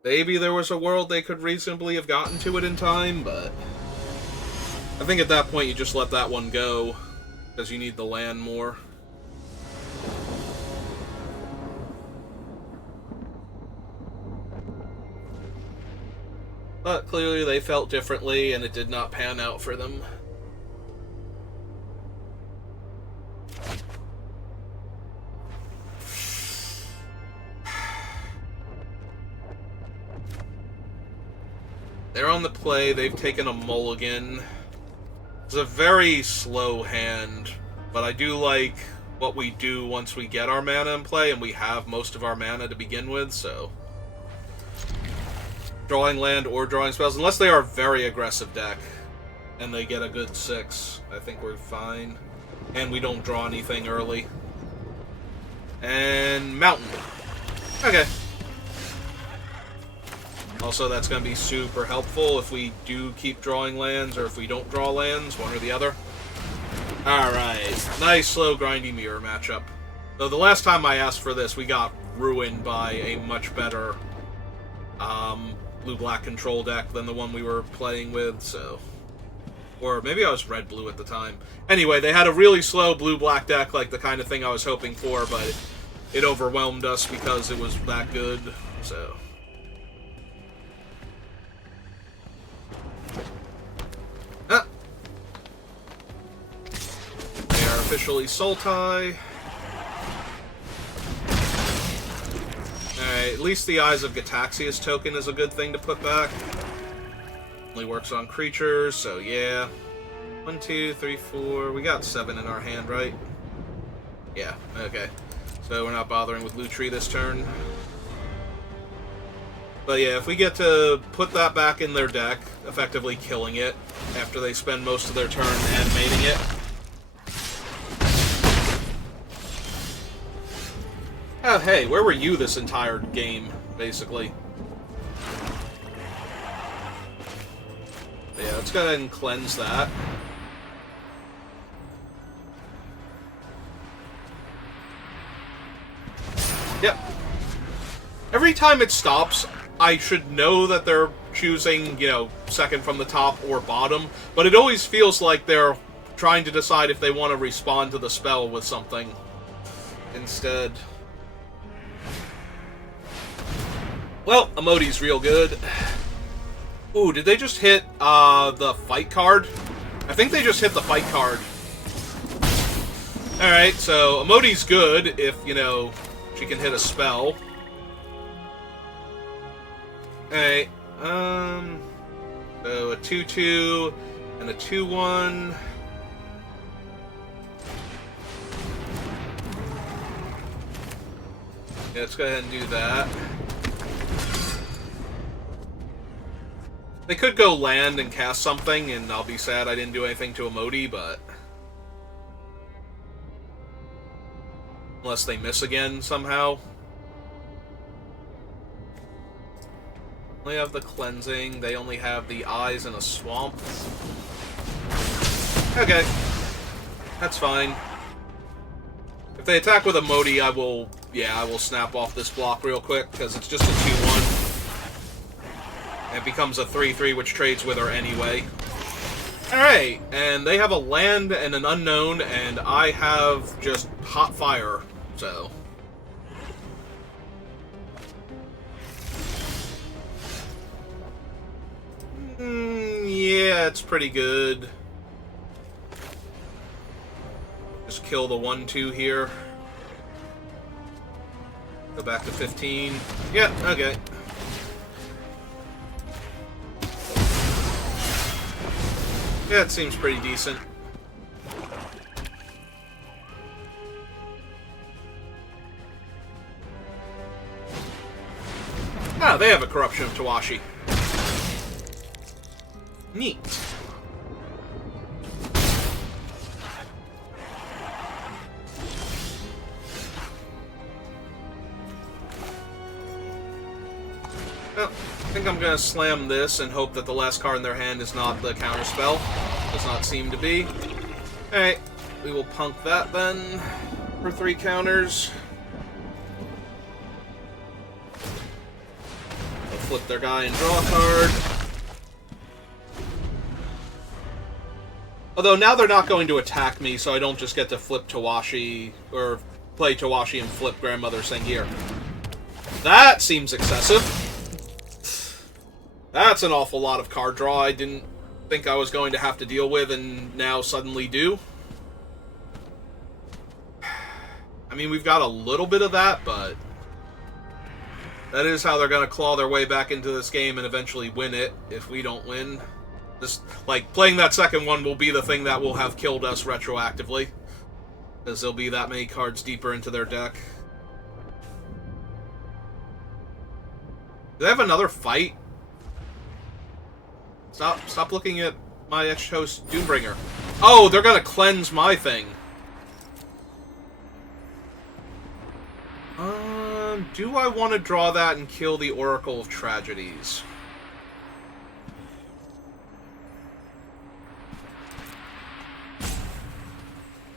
Maybe there was a world they could reasonably have gotten to it in time, but... I think at that point you just let that one go, because you need the land more. But clearly they felt differently, and it did not pan out for them. They're on the play, they've taken a mulligan. It's a very slow hand, but I do like what we do once we get our mana in play, and we have most of our mana to begin with, so... Drawing land or drawing spells, unless they are a very aggressive deck, and they get a good 6, I think we're fine. And we don't draw anything early. And Mountain. Okay. Also, that's going to be super helpful if we do keep drawing lands, or if we don't draw lands, one or the other. Alright. Nice, slow, grindy mirror matchup. Though the last time I asked for this, we got ruined by a much better blue-black control deck than the one we were playing with, so... Or maybe I was red-blue at the time. Anyway, they had a really slow blue-black deck, like the kind of thing I was hoping for, but it overwhelmed us because it was that good, so... Ah! They are officially Sultai. Alright, at least the Eyes of Gitaxias token is a good thing to put back. Only works on creatures, so yeah. 1, 2, 3, 4. We got 7 in our hand, right? Yeah, okay. So we're not bothering with Lutri this turn. But yeah, if we get to put that back in their deck, effectively killing it, after they spend most of their turn animating it. Oh, hey, where were you this entire game, basically? But yeah, let's go ahead and cleanse that. Yep. Every time it stops, I should know that they're choosing, you know, second from the top or bottom, but it always feels like they're trying to decide if they want to respond to the spell with something instead. Well, Emodi's real good. Ooh, did they just hit the fight card? I think they just hit the fight card. Alright, so Emodi's good if, you know, she can hit a spell. Alright, so a 2-2 and a 2-1. Yeah, let's go ahead and do that. They could go land and cast something, and I'll be sad I didn't do anything to Emodi, but... Unless they miss again somehow. They have the cleansing, they only have the eyes in a swamp. Okay. That's fine. If they attack with Emodi, I will snap off this block real quick, because it's just a 2-1. It becomes a 3-3, which trades with her anyway. Alright, and they have a land and an unknown, and I have just hot fire, so... Yeah, it's pretty good. Just kill the 1-2 here. Go back to 15. Yeah, okay. Yeah, it seems pretty decent. Ah, they have a Corruption of Tawashi. Neat. Well, I think I'm going to slam this and hope that the last card in their hand is not the counterspell. Does not seem to be. Alright, we will punk that then for 3 counters. They'll flip their guy and draw a card. Although now they're not going to attack me, so I don't just get to flip Tawashi, or play Tawashi and flip Grandmother Sengir. That seems excessive. That's an awful lot of card draw I didn't think I was going to have to deal with, and now suddenly do. I mean, we've got a little bit of that, but... that is how they're going to claw their way back into this game and eventually win it, if we don't win. This, like, playing that second one will be the thing that will have killed us retroactively. Because there'll be that many cards deeper into their deck. Do they have another fight? Stop looking at my Etched Host Doombringer. Oh, they're gonna cleanse my thing. Do I want to draw that and kill the Oracle of Tragedies?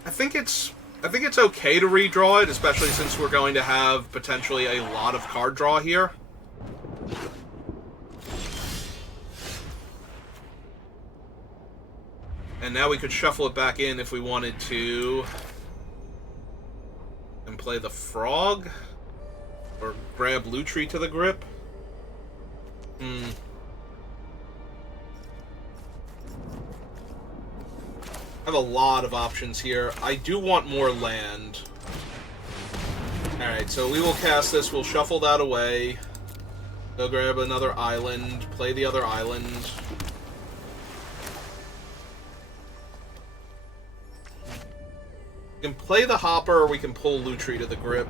I think it's I think it's okay to redraw it, especially since we're going to have potentially a lot of card draw here. And now we could shuffle it back in if we wanted to. And play the Frog? Or grab Lutri to the grip? I have a lot of options here. I do want more land. Alright, so we will cast this. We'll shuffle that away. Go grab another island. Play the other island. We can play the Hopper, or we can pull Lutri to the grip.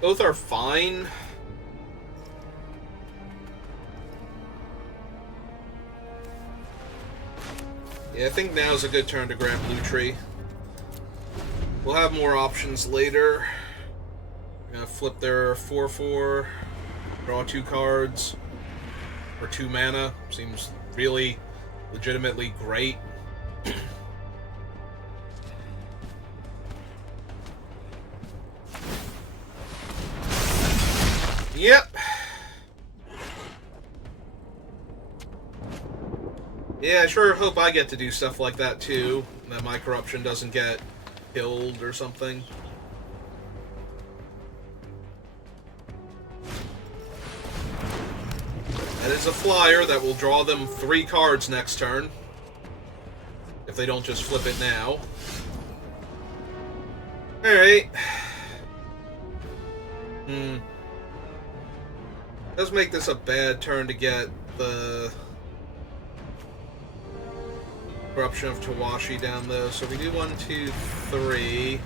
Both are fine. Yeah, I think now's a good turn to grab Lutri. We'll have more options later. We're gonna flip their 4/4, draw 2 cards, for 2 mana. Seems really legitimately great. Yep. Yeah, I sure hope I get to do stuff like that too. That my corruption doesn't get killed or something. That is a flyer that will draw them 3 cards next turn. If they don't just flip it now. Alright. Does make this a bad turn to get the Corruption of Tawashi down though. So we do 1, 2, 3.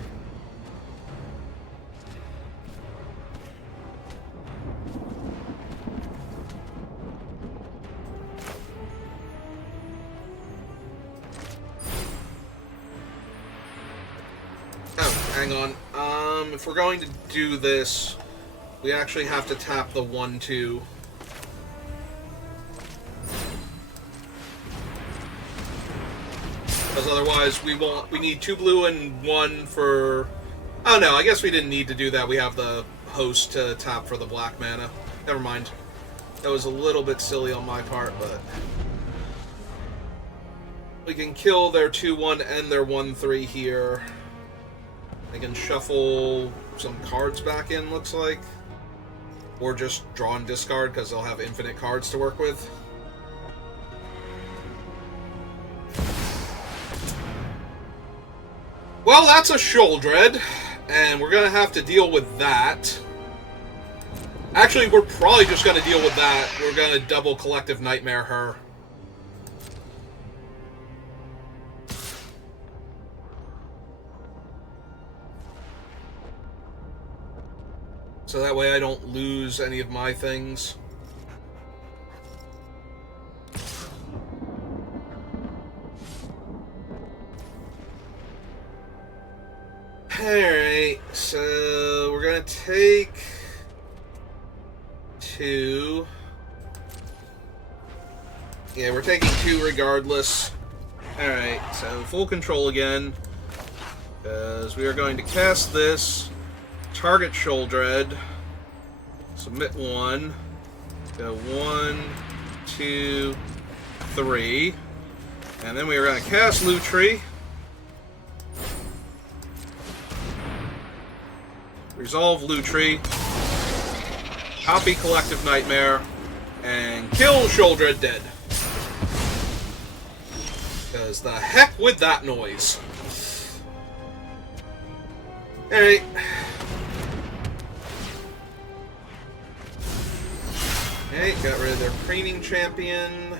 Oh, hang on. If we're going to do this, we actually have to tap the 1, 2. Because otherwise we won't. We need 2 blue and 1 for. Oh no, I guess we didn't need to do that. We have the host to tap for the black mana. Never mind. That was a little bit silly on my part, but we can kill their 2/1 and their 1/3 here. They can shuffle some cards back in, looks like. Or just draw and discard, because they'll have infinite cards to work with. Well, that's a Sheoldred, and we're going to have to deal with that. Actually, we're probably just going to deal with that. We're going to double Collective Nightmare her. So that way I don't lose any of my things. Alright, so we're gonna take 2. Yeah, we're taking 2 regardless. Alright, so full control again. Because we are going to cast this. Target Sheoldred. Submit 1. Go 1, 2, 3. And then we are going to cast Lutri. Resolve Lutri. Copy Collective Nightmare. And kill Sheoldred dead. Because the heck with that noise. Alright. Okay, got rid of their Preening Champion.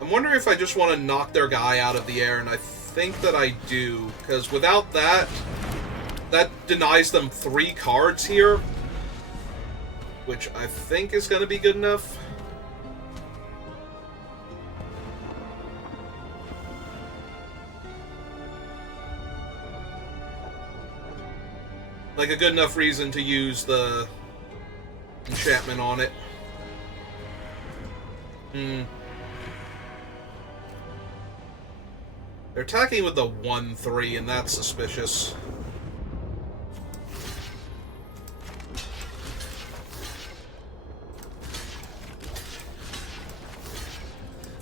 I'm wondering if I just want to knock their guy out of the air, and I think that I do, because without that, that denies them 3 cards here, which I think is going to be good enough. Like a good enough reason to use the enchantment on it. Hmm. They're attacking with the 1-3, and that's suspicious.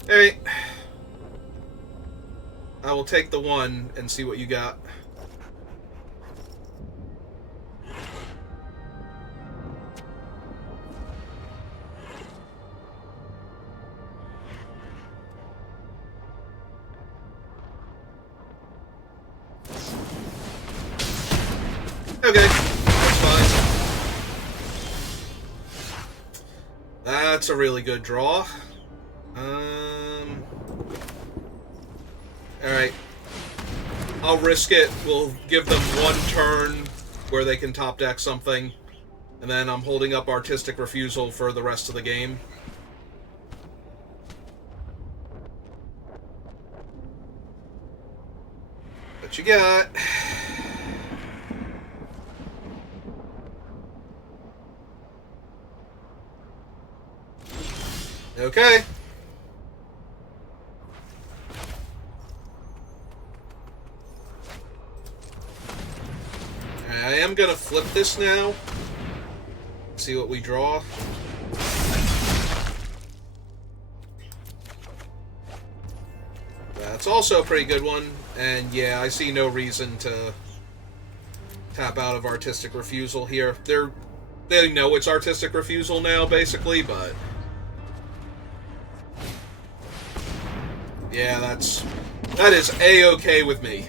Alright. I will take the 1 and see what you got. Okay, that's fine. That's a really good draw. Alright. I'll risk it. We'll give them 1 turn where they can top deck something. And then I'm holding up Artistic Refusal for the rest of the game. What you got? Okay. I am gonna flip this now. See what we draw. That's also a pretty good one. And yeah, I see no reason to tap out of Artistic Refusal here. They know it's Artistic Refusal now, basically, but yeah, that is A-okay with me.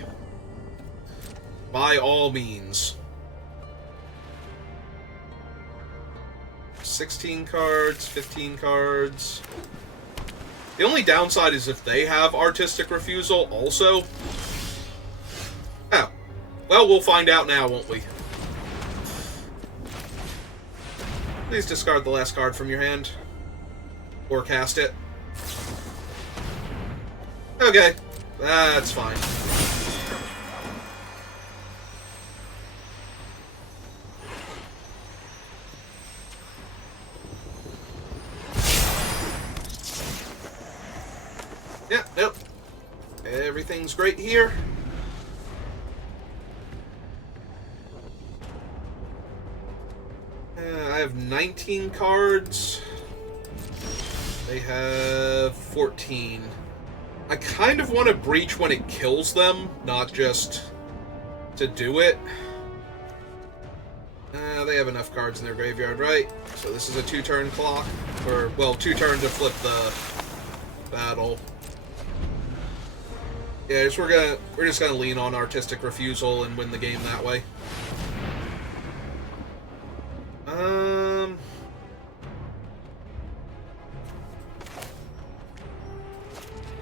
By all means. 16 cards, 15 cards. The only downside is if they have Artistic Refusal also. Oh. Well, we'll find out now, won't we? Please discard the last card from your hand. Or cast it. Okay. That's fine. Yeah, nope. Everything's great here. I have 19 cards. They have 14. I kind of want to breach when it kills them, not just to do it. They have enough cards in their graveyard, right? So this is a 2-turn clock. Or, well, 2 turn to flip the battle. Yeah, we're just gonna lean on Artistic Refusal and win the game that way.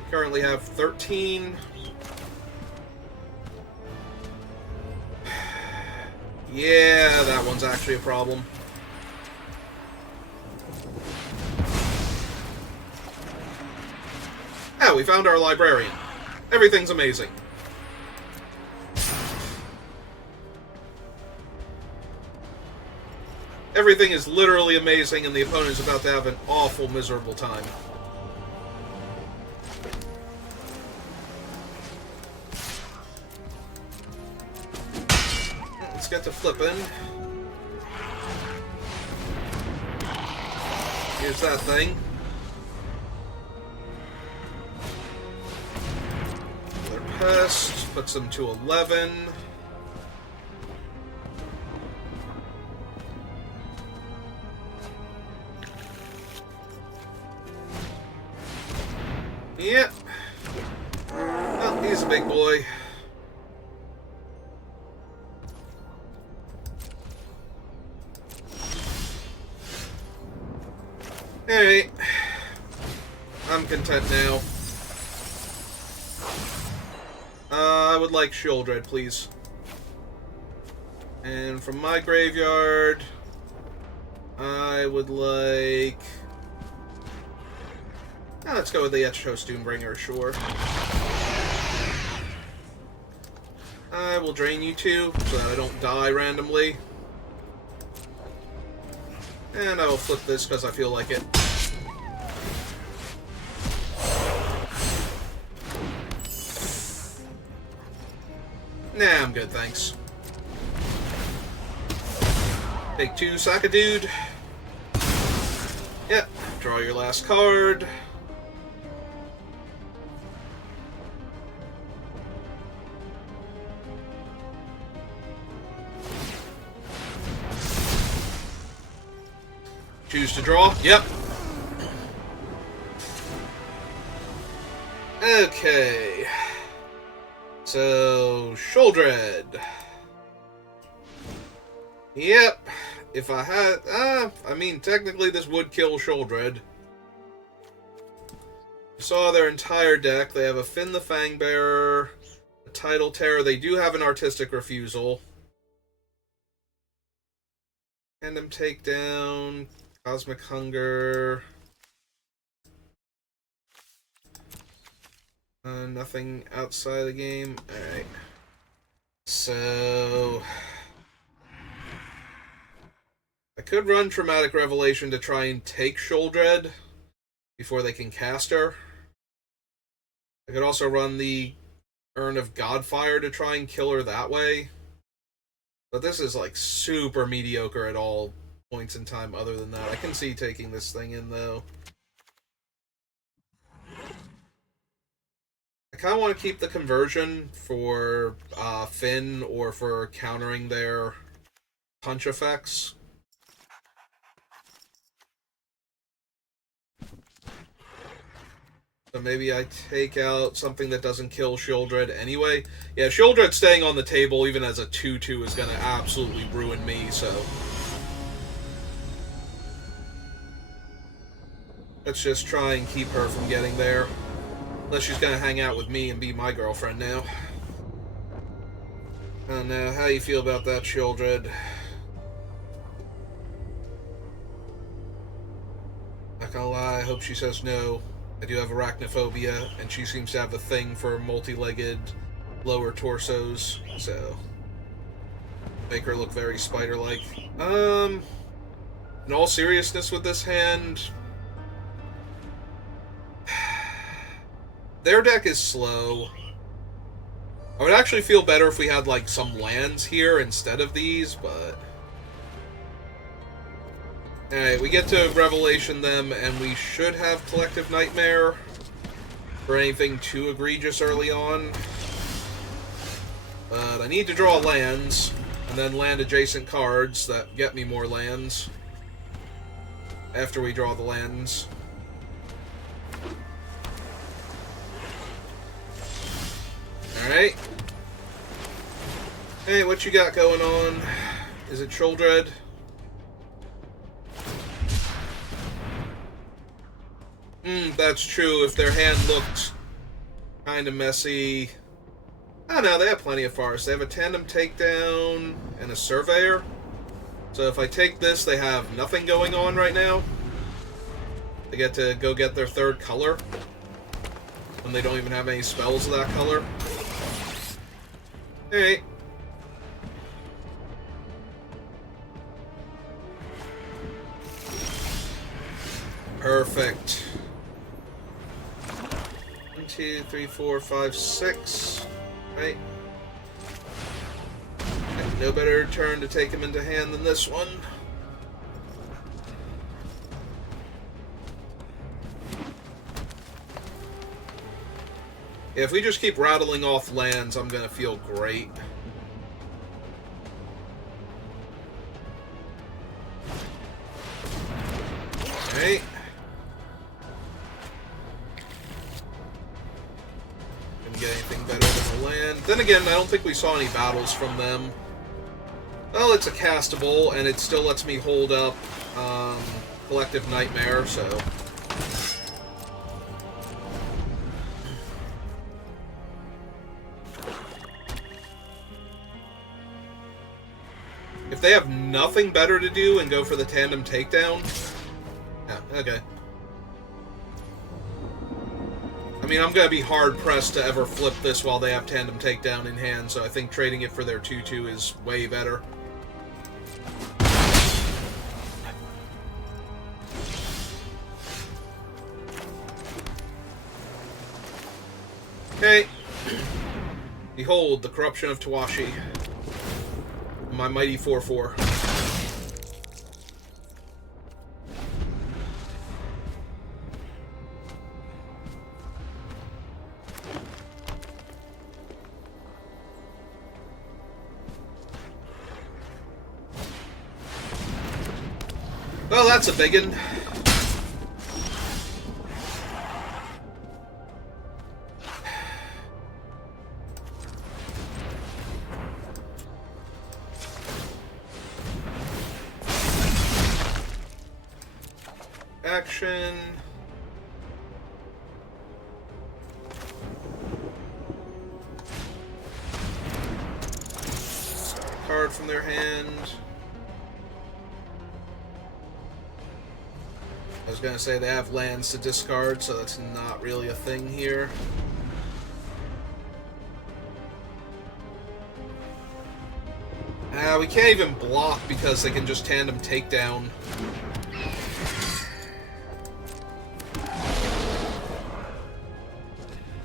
Currently have 13. Yeah, that one's actually a problem. Oh, we found our librarian. Everything's amazing. Everything is literally amazing, and the opponent is about to have an awful, miserable time. Let's get to flipping. Here's that thing. Another pest. Puts them to 11. Yep. Well, he's a big boy. Alright. I'm content now. I would like Sheoldred, please. And from my graveyard, I would like... let's go with the Etchos Doombringer, sure. I will drain you 2, so that I don't die randomly. And I will flip this because I feel like it. Nah, I'm good, thanks. Take 2, sack a dude. Yep, draw your last card. Choose to draw. Yep. Okay. So, Sheoldred. Yep. If I had... I mean, technically this would kill Sheoldred. You saw their entire deck. They have a Fynn the Fangbearer, a Tidal Terror. They do have an Artistic Refusal. Tandem Takedown, Cosmic Hunger. Nothing outside the game. Alright. So... I could run Traumatic Revelation to try and take Sheoldred before they can cast her. I could also run the Urn of Godfire to try and kill her that way. But this is, like, super mediocre at all points in time other than that. I can see taking this thing in, though. I kind of want to keep the conversion for Fynn or for countering their punch effects. So maybe I take out something that doesn't kill Sheoldred anyway. Yeah, Sheoldred staying on the table even as a 2-2 is going to absolutely ruin me, so... let's just try and keep her from getting there. Unless she's going to hang out with me and be my girlfriend now. I don't know. How do you feel about that, Sheoldred? Not gonna lie, I hope she says no. I do have arachnophobia, and she seems to have a thing for multi-legged lower torsos, so... make her look very spider-like. In all seriousness with this hand... their deck is slow. I would actually feel better if we had, like, some lands here instead of these, but... alright, we get to Revelation them, and we should have Collective Nightmare for anything too egregious early on. But I need to draw lands, and then land adjacent cards that get me more lands after we draw the lands. Alright. Hey, what you got going on? Is it Sheoldred? That's true. If their hand looked kind of messy... I don't know, they have plenty of forests. They have a Tandem Takedown and a Surveyor. So if I take this, they have nothing going on right now. They get to go get their third color. When they don't even have any spells of that color. Alright. Perfect. 1, 2, 3, 4, 5, 6. Right. And no better turn to take him into hand than this one. Yeah, if we just keep rattling off lands, I'm gonna feel great. Alright. Couldn't get anything better than a land. Then again, I don't think we saw any battles from them. Well, it's a castable, and it still lets me hold up Collective Nightmare, so... if they have nothing better to do and go for the Tandem Takedown... yeah, okay. I mean, I'm gonna be hard-pressed to ever flip this while they have Tandem Takedown in hand, so I think trading it for their 2-2 is way better. Okay. Behold the corruption of Tawashi. My mighty 4/4. Well, that's a biggin. Action. Card from their hand. I was gonna say they have lands to discard, so that's not really a thing here. We can't even block because they can just tandem takedown.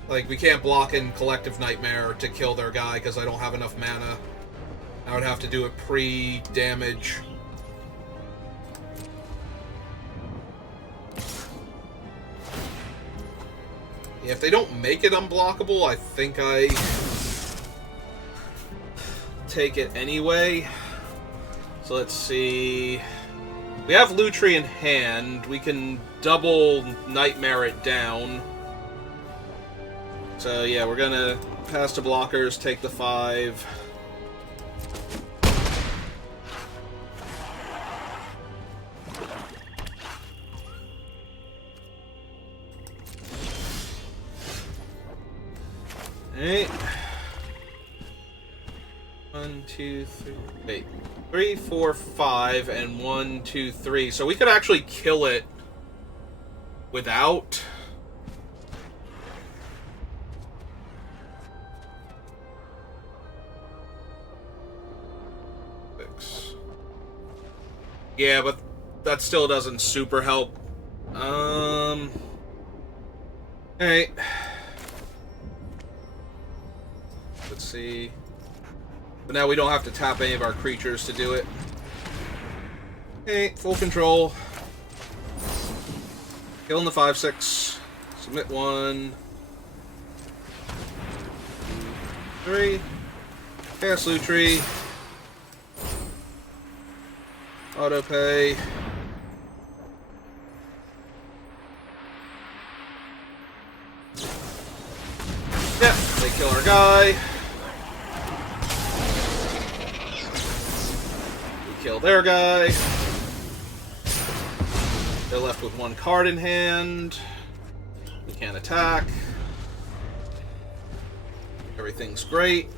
Like, we can't block in Collective Nightmare to kill their guy because I don't have enough mana. I would have to do it pre-damage. Yeah, if they don't make it unblockable, I think I take it anyway. So let's see. We have Lutri in hand. We can double Nightmare it down. So yeah, we're gonna pass to blockers, take the 5. Alright. 1, 2, 3. Wait. 3, 4, 5, and 1, 2, 3. So we could actually kill it without. Yeah, but that still doesn't super help. Alright. Let's see. But now we don't have to tap any of our creatures to do it. Okay, full control. Killing the 5/6. Submit 1. 3. Cast Lutri. Autopay. Yep, they kill our guy. We kill their guy. They're left with 1 card in hand. We can't attack. Everything's great.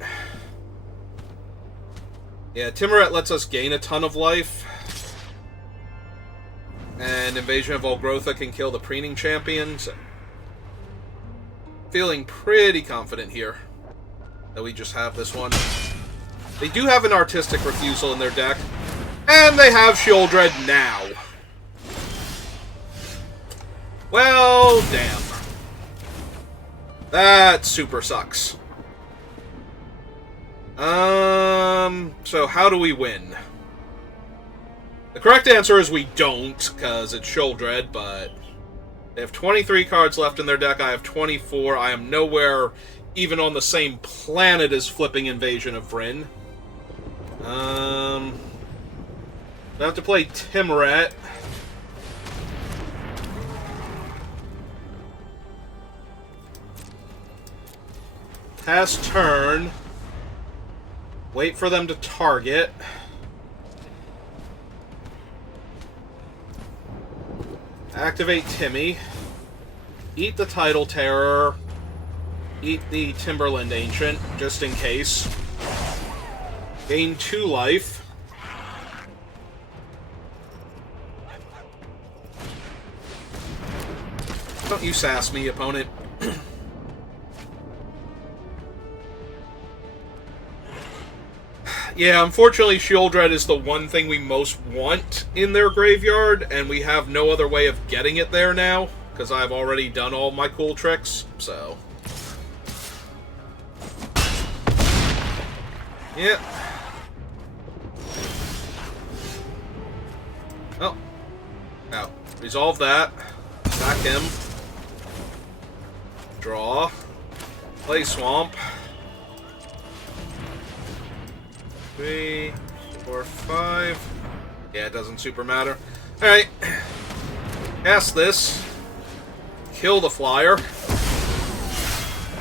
Yeah, Timuret lets us gain a ton of life. And Invasion of Volgrotha can kill the Preening Champion. So feeling pretty confident here that we just have this one. They do have an Artistic Refusal in their deck. And they have Sheoldred now. Well, damn. That super sucks. So how do we win? The correct answer is we don't, because it's Sheoldred, but they have 23 cards left in their deck. I have 24. I am nowhere even on the same planet as flipping Invasion of Vryn. I have to play Timuret. Pass turn. Wait for them to target. Activate Timmy. Eat the Tidal Terror. Eat the Timberland Ancient, just in case. Gain 2 life. Don't you sass me, opponent. Yeah, unfortunately, Sheoldred is the one thing we most want in their graveyard, and we have no other way of getting it there now, because I've already done all my cool tricks, so. Yep. Oh. Now, resolve that. Attack him. Draw. Play Swamp. 3, 4, 5. Yeah, it doesn't super matter. Alright. Cast this. Kill the flyer.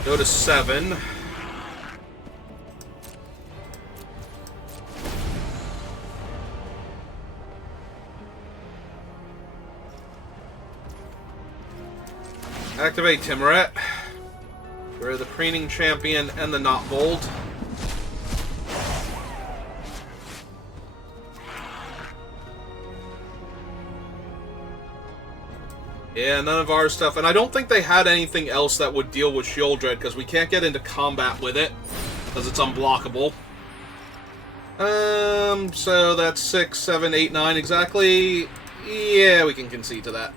Go to 7. Activate Timoret. We're the Preening Champion and the Not Bold. Yeah, none of our stuff. And I don't think they had anything else that would deal with Sheoldred, because we can't get into combat with it, because it's unblockable. So that's 6, 7, 8, 9 exactly. Yeah, we can concede to that.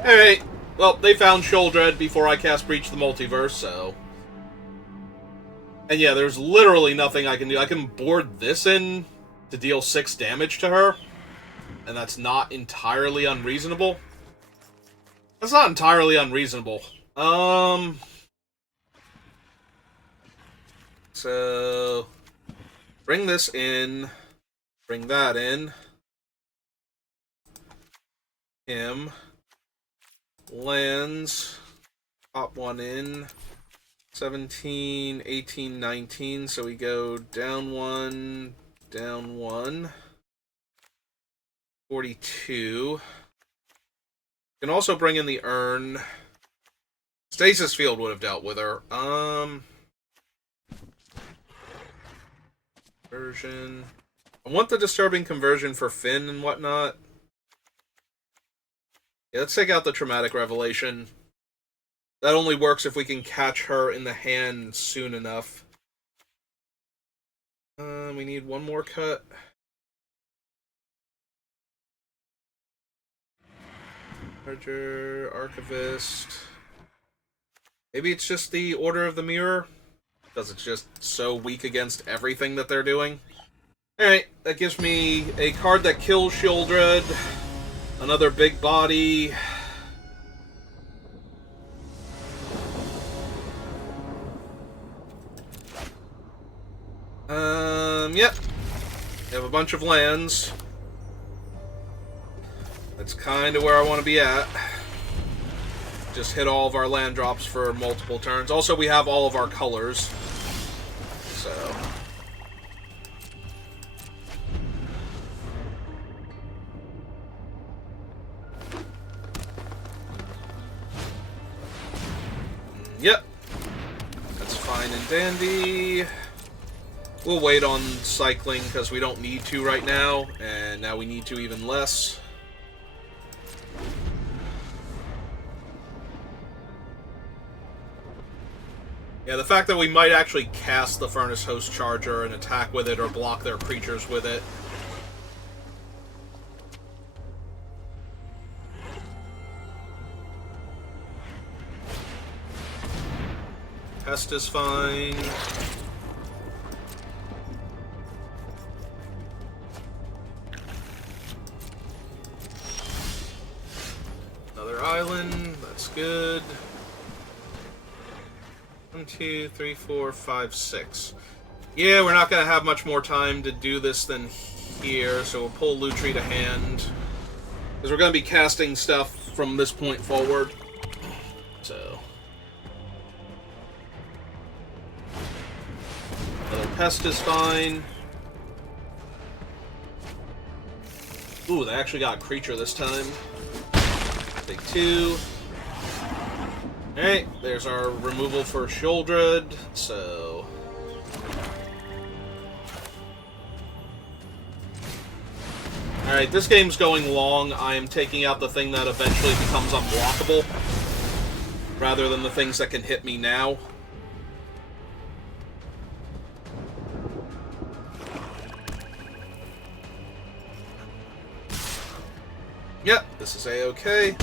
Alright. Well, they found Sheoldred before I cast Breach the Multiverse, so... And yeah, there's literally nothing I can do. I can board this in to deal 6 damage to her. And that's not entirely unreasonable. That's not entirely unreasonable. So... Bring this in. Bring that in. Him. Lands. Pop one in. 17, 18, 19. So we go down 1, down 1. 42. Can also bring in the urn. Stasis Field would have dealt with her. Conversion. I want the Disturbing Conversion for Finn and whatnot. Yeah, let's take out the Traumatic Revelation. That only works if we can catch her in the hand soon enough. We need one more cut. Charger, Archivist. Maybe it's just the Order of the Mirror? Because it's just so weak against everything that they're doing. Alright, that gives me a card that kills Sheoldred. Another big body. Yep. We have a bunch of lands. That's kind of where I want to be at. Just hit all of our land drops for multiple turns. Also, we have all of our colors. So... Yep. That's fine and dandy. We'll wait on cycling because we don't need to right now. And now we need to even less. Yeah, the fact that we might actually cast the Furnace Host Charger and attack with it or block their creatures with it. Pest is fine. Another island, that's good. 1, 2, 3, 4, 5, 6. Yeah, we're not going to have much more time to do this than here, so we'll pull Lutri to hand. Because we're going to be casting stuff from this point forward. So... Another Pest is fine. Ooh, they actually got a creature this time. Take 2. Alright, there's our removal for Sheoldred, so... Alright, this game's going long. I am taking out the thing that eventually becomes unblockable, rather than the things that can hit me now. Yep, this is A-okay.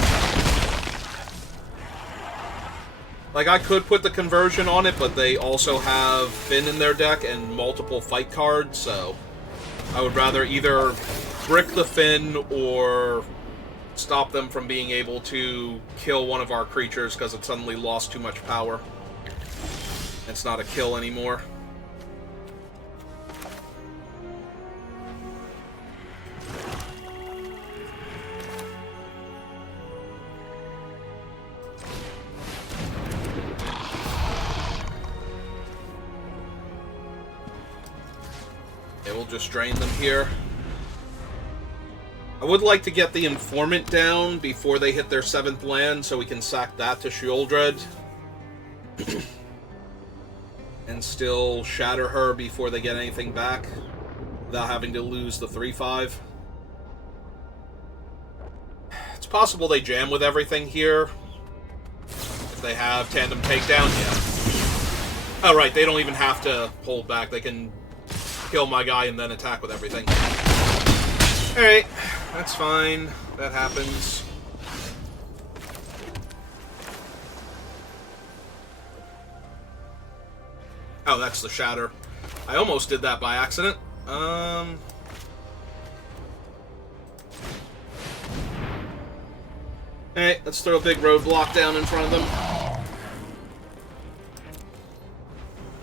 Like, I could put the conversion on it, but they also have Finn in their deck and multiple fight cards, so I would rather either brick the Finn or stop them from being able to kill one of our creatures because it suddenly lost too much power. It's not a kill anymore. We'll just drain them here. I would like to get the Informant down before they hit their 7th land, so we can sack that to Sheoldred. And still shatter her before they get anything back, without having to lose the 3/5. It's possible they jam with everything here. If they have Tandem Takedown, yeah. Oh, right, they don't even have to hold back. They can kill my guy and then attack with everything. Alright, that's fine. That happens. Oh, that's the shatter. I almost did that by accident. Alright, let's throw a big roadblock down in front of them.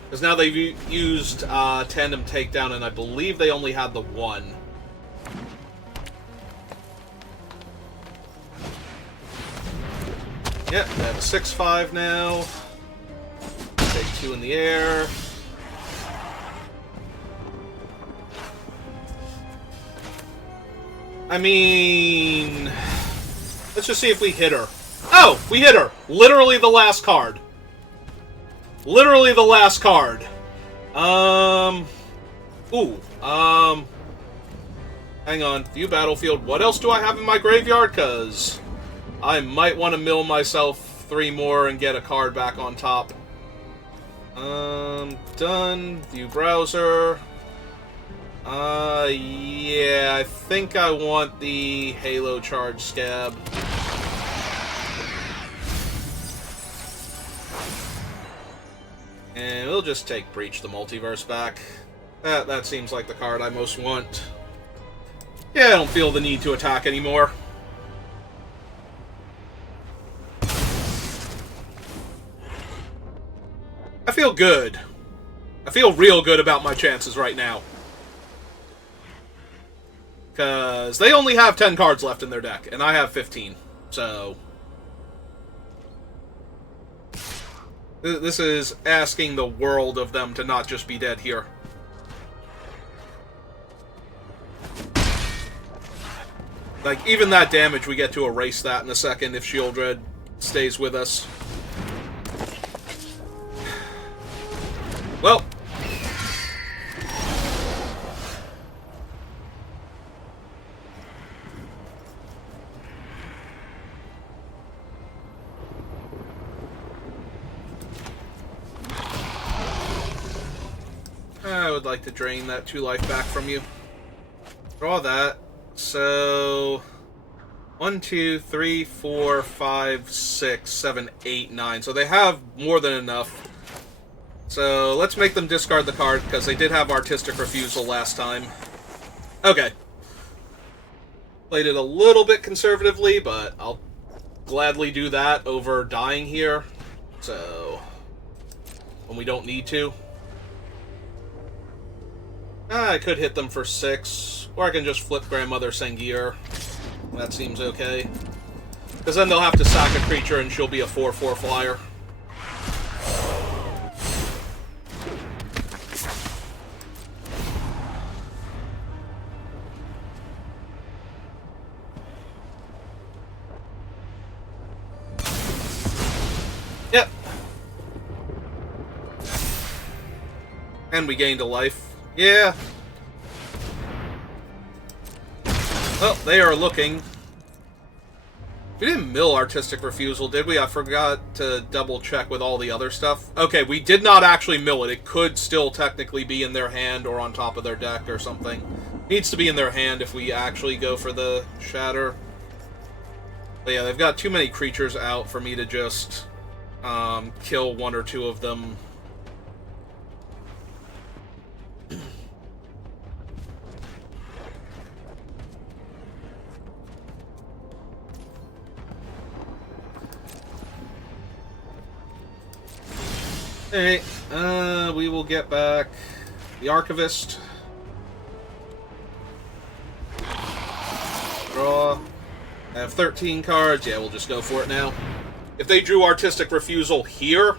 Because now they've used Tandem Takedown, and I believe they only had the 1. Yep, they have a 6/5 now. Take 2 in the air. I mean, let's just see if we hit her. Oh, we hit her! Literally the last card. Literally the last card. Hang on. View battlefield. What else do I have in my graveyard? Because I might want to mill myself 3 more and get a card back on top. Done. View browser. Yeah, I think I want the Halo Charge Scab. And we'll just take Breach the Multiverse back. That seems like the card I most want. Yeah, I don't feel the need to attack anymore. I feel good. I feel real good about my chances right now. Because they only have 10 cards left in their deck, and I have 15. So this is asking the world of them to not just be dead here. Like, even that damage, we get to erase that in a second if Sheoldred stays with us. Well. I would like to drain that 2 life back from you. Draw that. So 1, 2, 3, 4, 5, 6, 7, 8, 9. So they have more than enough. So let's make them discard the card, because they did have Artistic Refusal last time. Okay. Played it a little bit conservatively, but I'll gladly do that over dying here. So when we don't need to. I could hit them for 6, or I can just flip Grandmother Sengir. That seems okay. Because then they'll have to sack a creature and she'll be a 4/4 flyer. Yep. And we gained a life. Yeah. Well, they are looking. We didn't mill Artistic Refusal, did we? I forgot to double check with all the other stuff. Okay, we did not actually mill it. It could still technically be in their hand or on top of their deck or something. Needs to be in their hand if we actually go for the Shatter. But yeah, they've got too many creatures out for me to just kill one or two of them. Alright, we will get back the Archivist. Draw. I have 13 cards. Yeah, we'll just go for it now. If they drew Artistic Refusal here...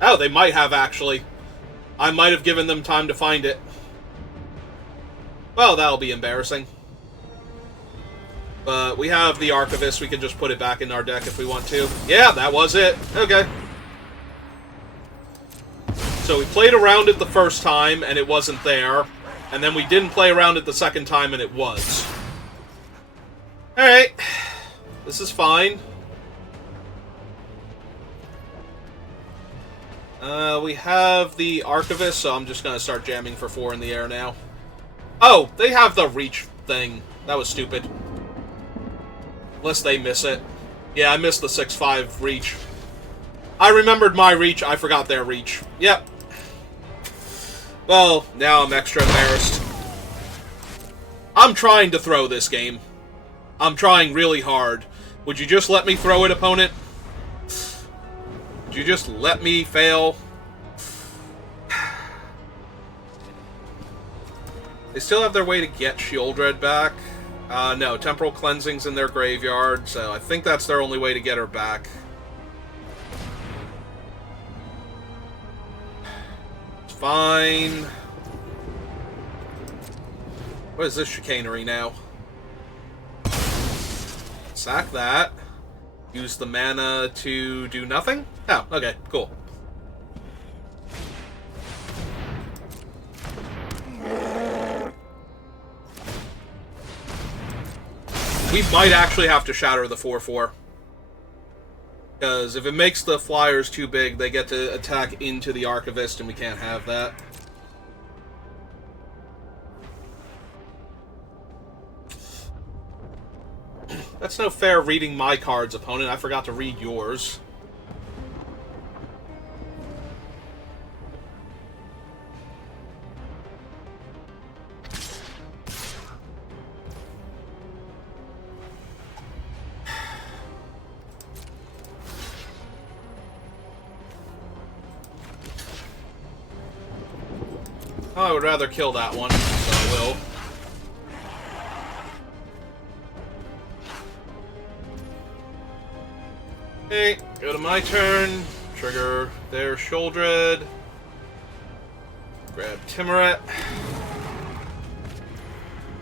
Oh, they might have, actually. I might have given them time to find it. Well, that'll be embarrassing. But we have the Archivist. We can just put it back in our deck if we want to. Yeah, that was it. Okay. So we played around it the first time, and it wasn't there. And then we didn't play around it the second time, and it was. Alright. This is fine. We have the Archivist, so I'm just going to start jamming for 4 in the air now. Oh, they have the reach thing. That was stupid. Unless they miss it. Yeah, I missed the 6-5 reach. I remembered my reach, I forgot their reach. Yep. Well, now I'm extra embarrassed. I'm trying to throw this game. I'm trying really hard. Would you just let me throw it, opponent? Would you just let me fail? They still have their way to get Sheoldred back. No, Temporal Cleansing's in their graveyard, so I think that's their only way to get her back. It's fine. What is this chicanery now? Sack that. Use the mana to do nothing? Oh, okay, cool. We might actually have to shatter the 4-4. Because if it makes the flyers too big, they get to attack into the Archivist, and we can't have that. That's no fair reading my cards, opponent. I forgot to read yours. Oh, I would rather kill that one, so I will. Okay, go to my turn. Trigger their Sheoldred. Grab Tymaret.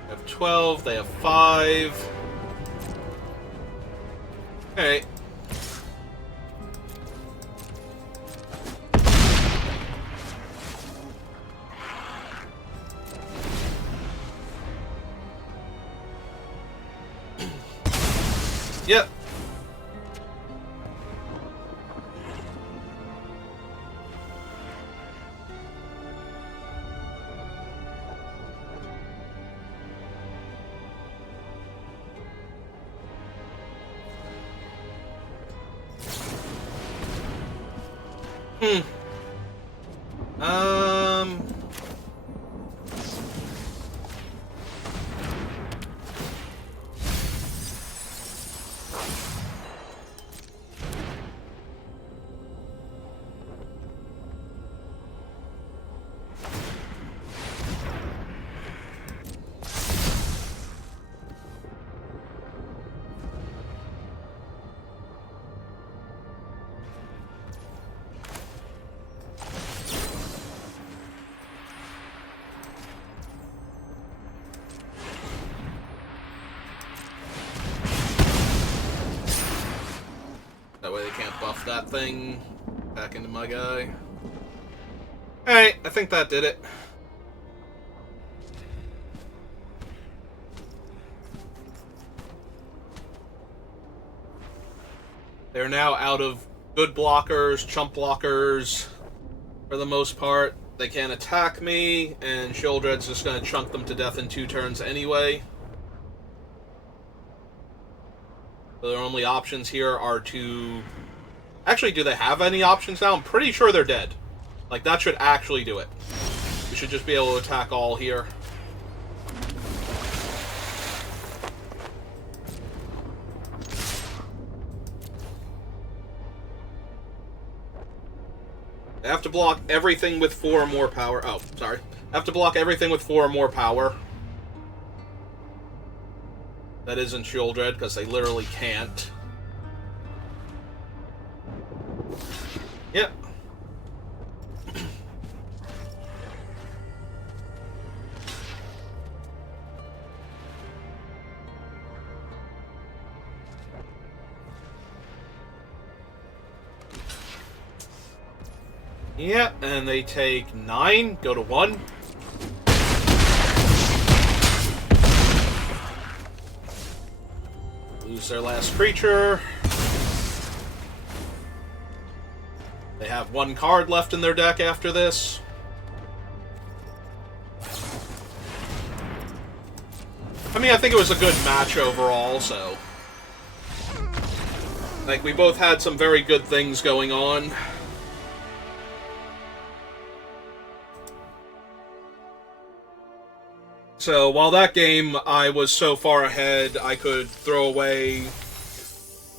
I have 12, they have 5. Alright. Yep. That way they can't buff that thing back into my guy. Alright, I think that did it. They're now out of good blockers, chump blockers, for the most part. They can't attack me, and Sheoldred's just going to chunk them to death in 2 turns anyway. So their only options here are to... Actually, do they have any options now? I'm pretty sure they're dead. Like, that should actually do it. We should just be able to attack all here. I have to block everything with 4 or more power. Oh, sorry. I have to block everything with 4 or more power. That isn't Sheoldred, because they literally can't. Yep. Yeah, and they take 9, go to 1. Lose their last creature. They have 1 card left in their deck after this. I mean, I think it was a good match overall, so... Like, we both had some very good things going on. So, while that game I was so far ahead, I could throw away,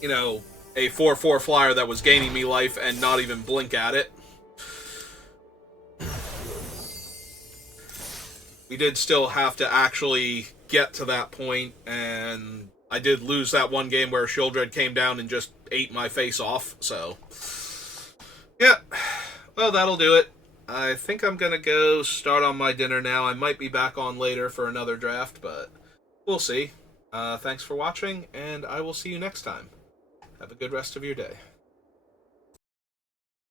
you know, a 4/4 flyer that was gaining me life and not even blink at it. We did still have to actually get to that point, and I did lose that one game where Sheoldred came down and just ate my face off, so... Yeah, well, that'll do it. I think I'm going to go start on my dinner now. I might be back on later for another draft, but we'll see. Thanks for watching, and I will see you next time. Have a good rest of your day.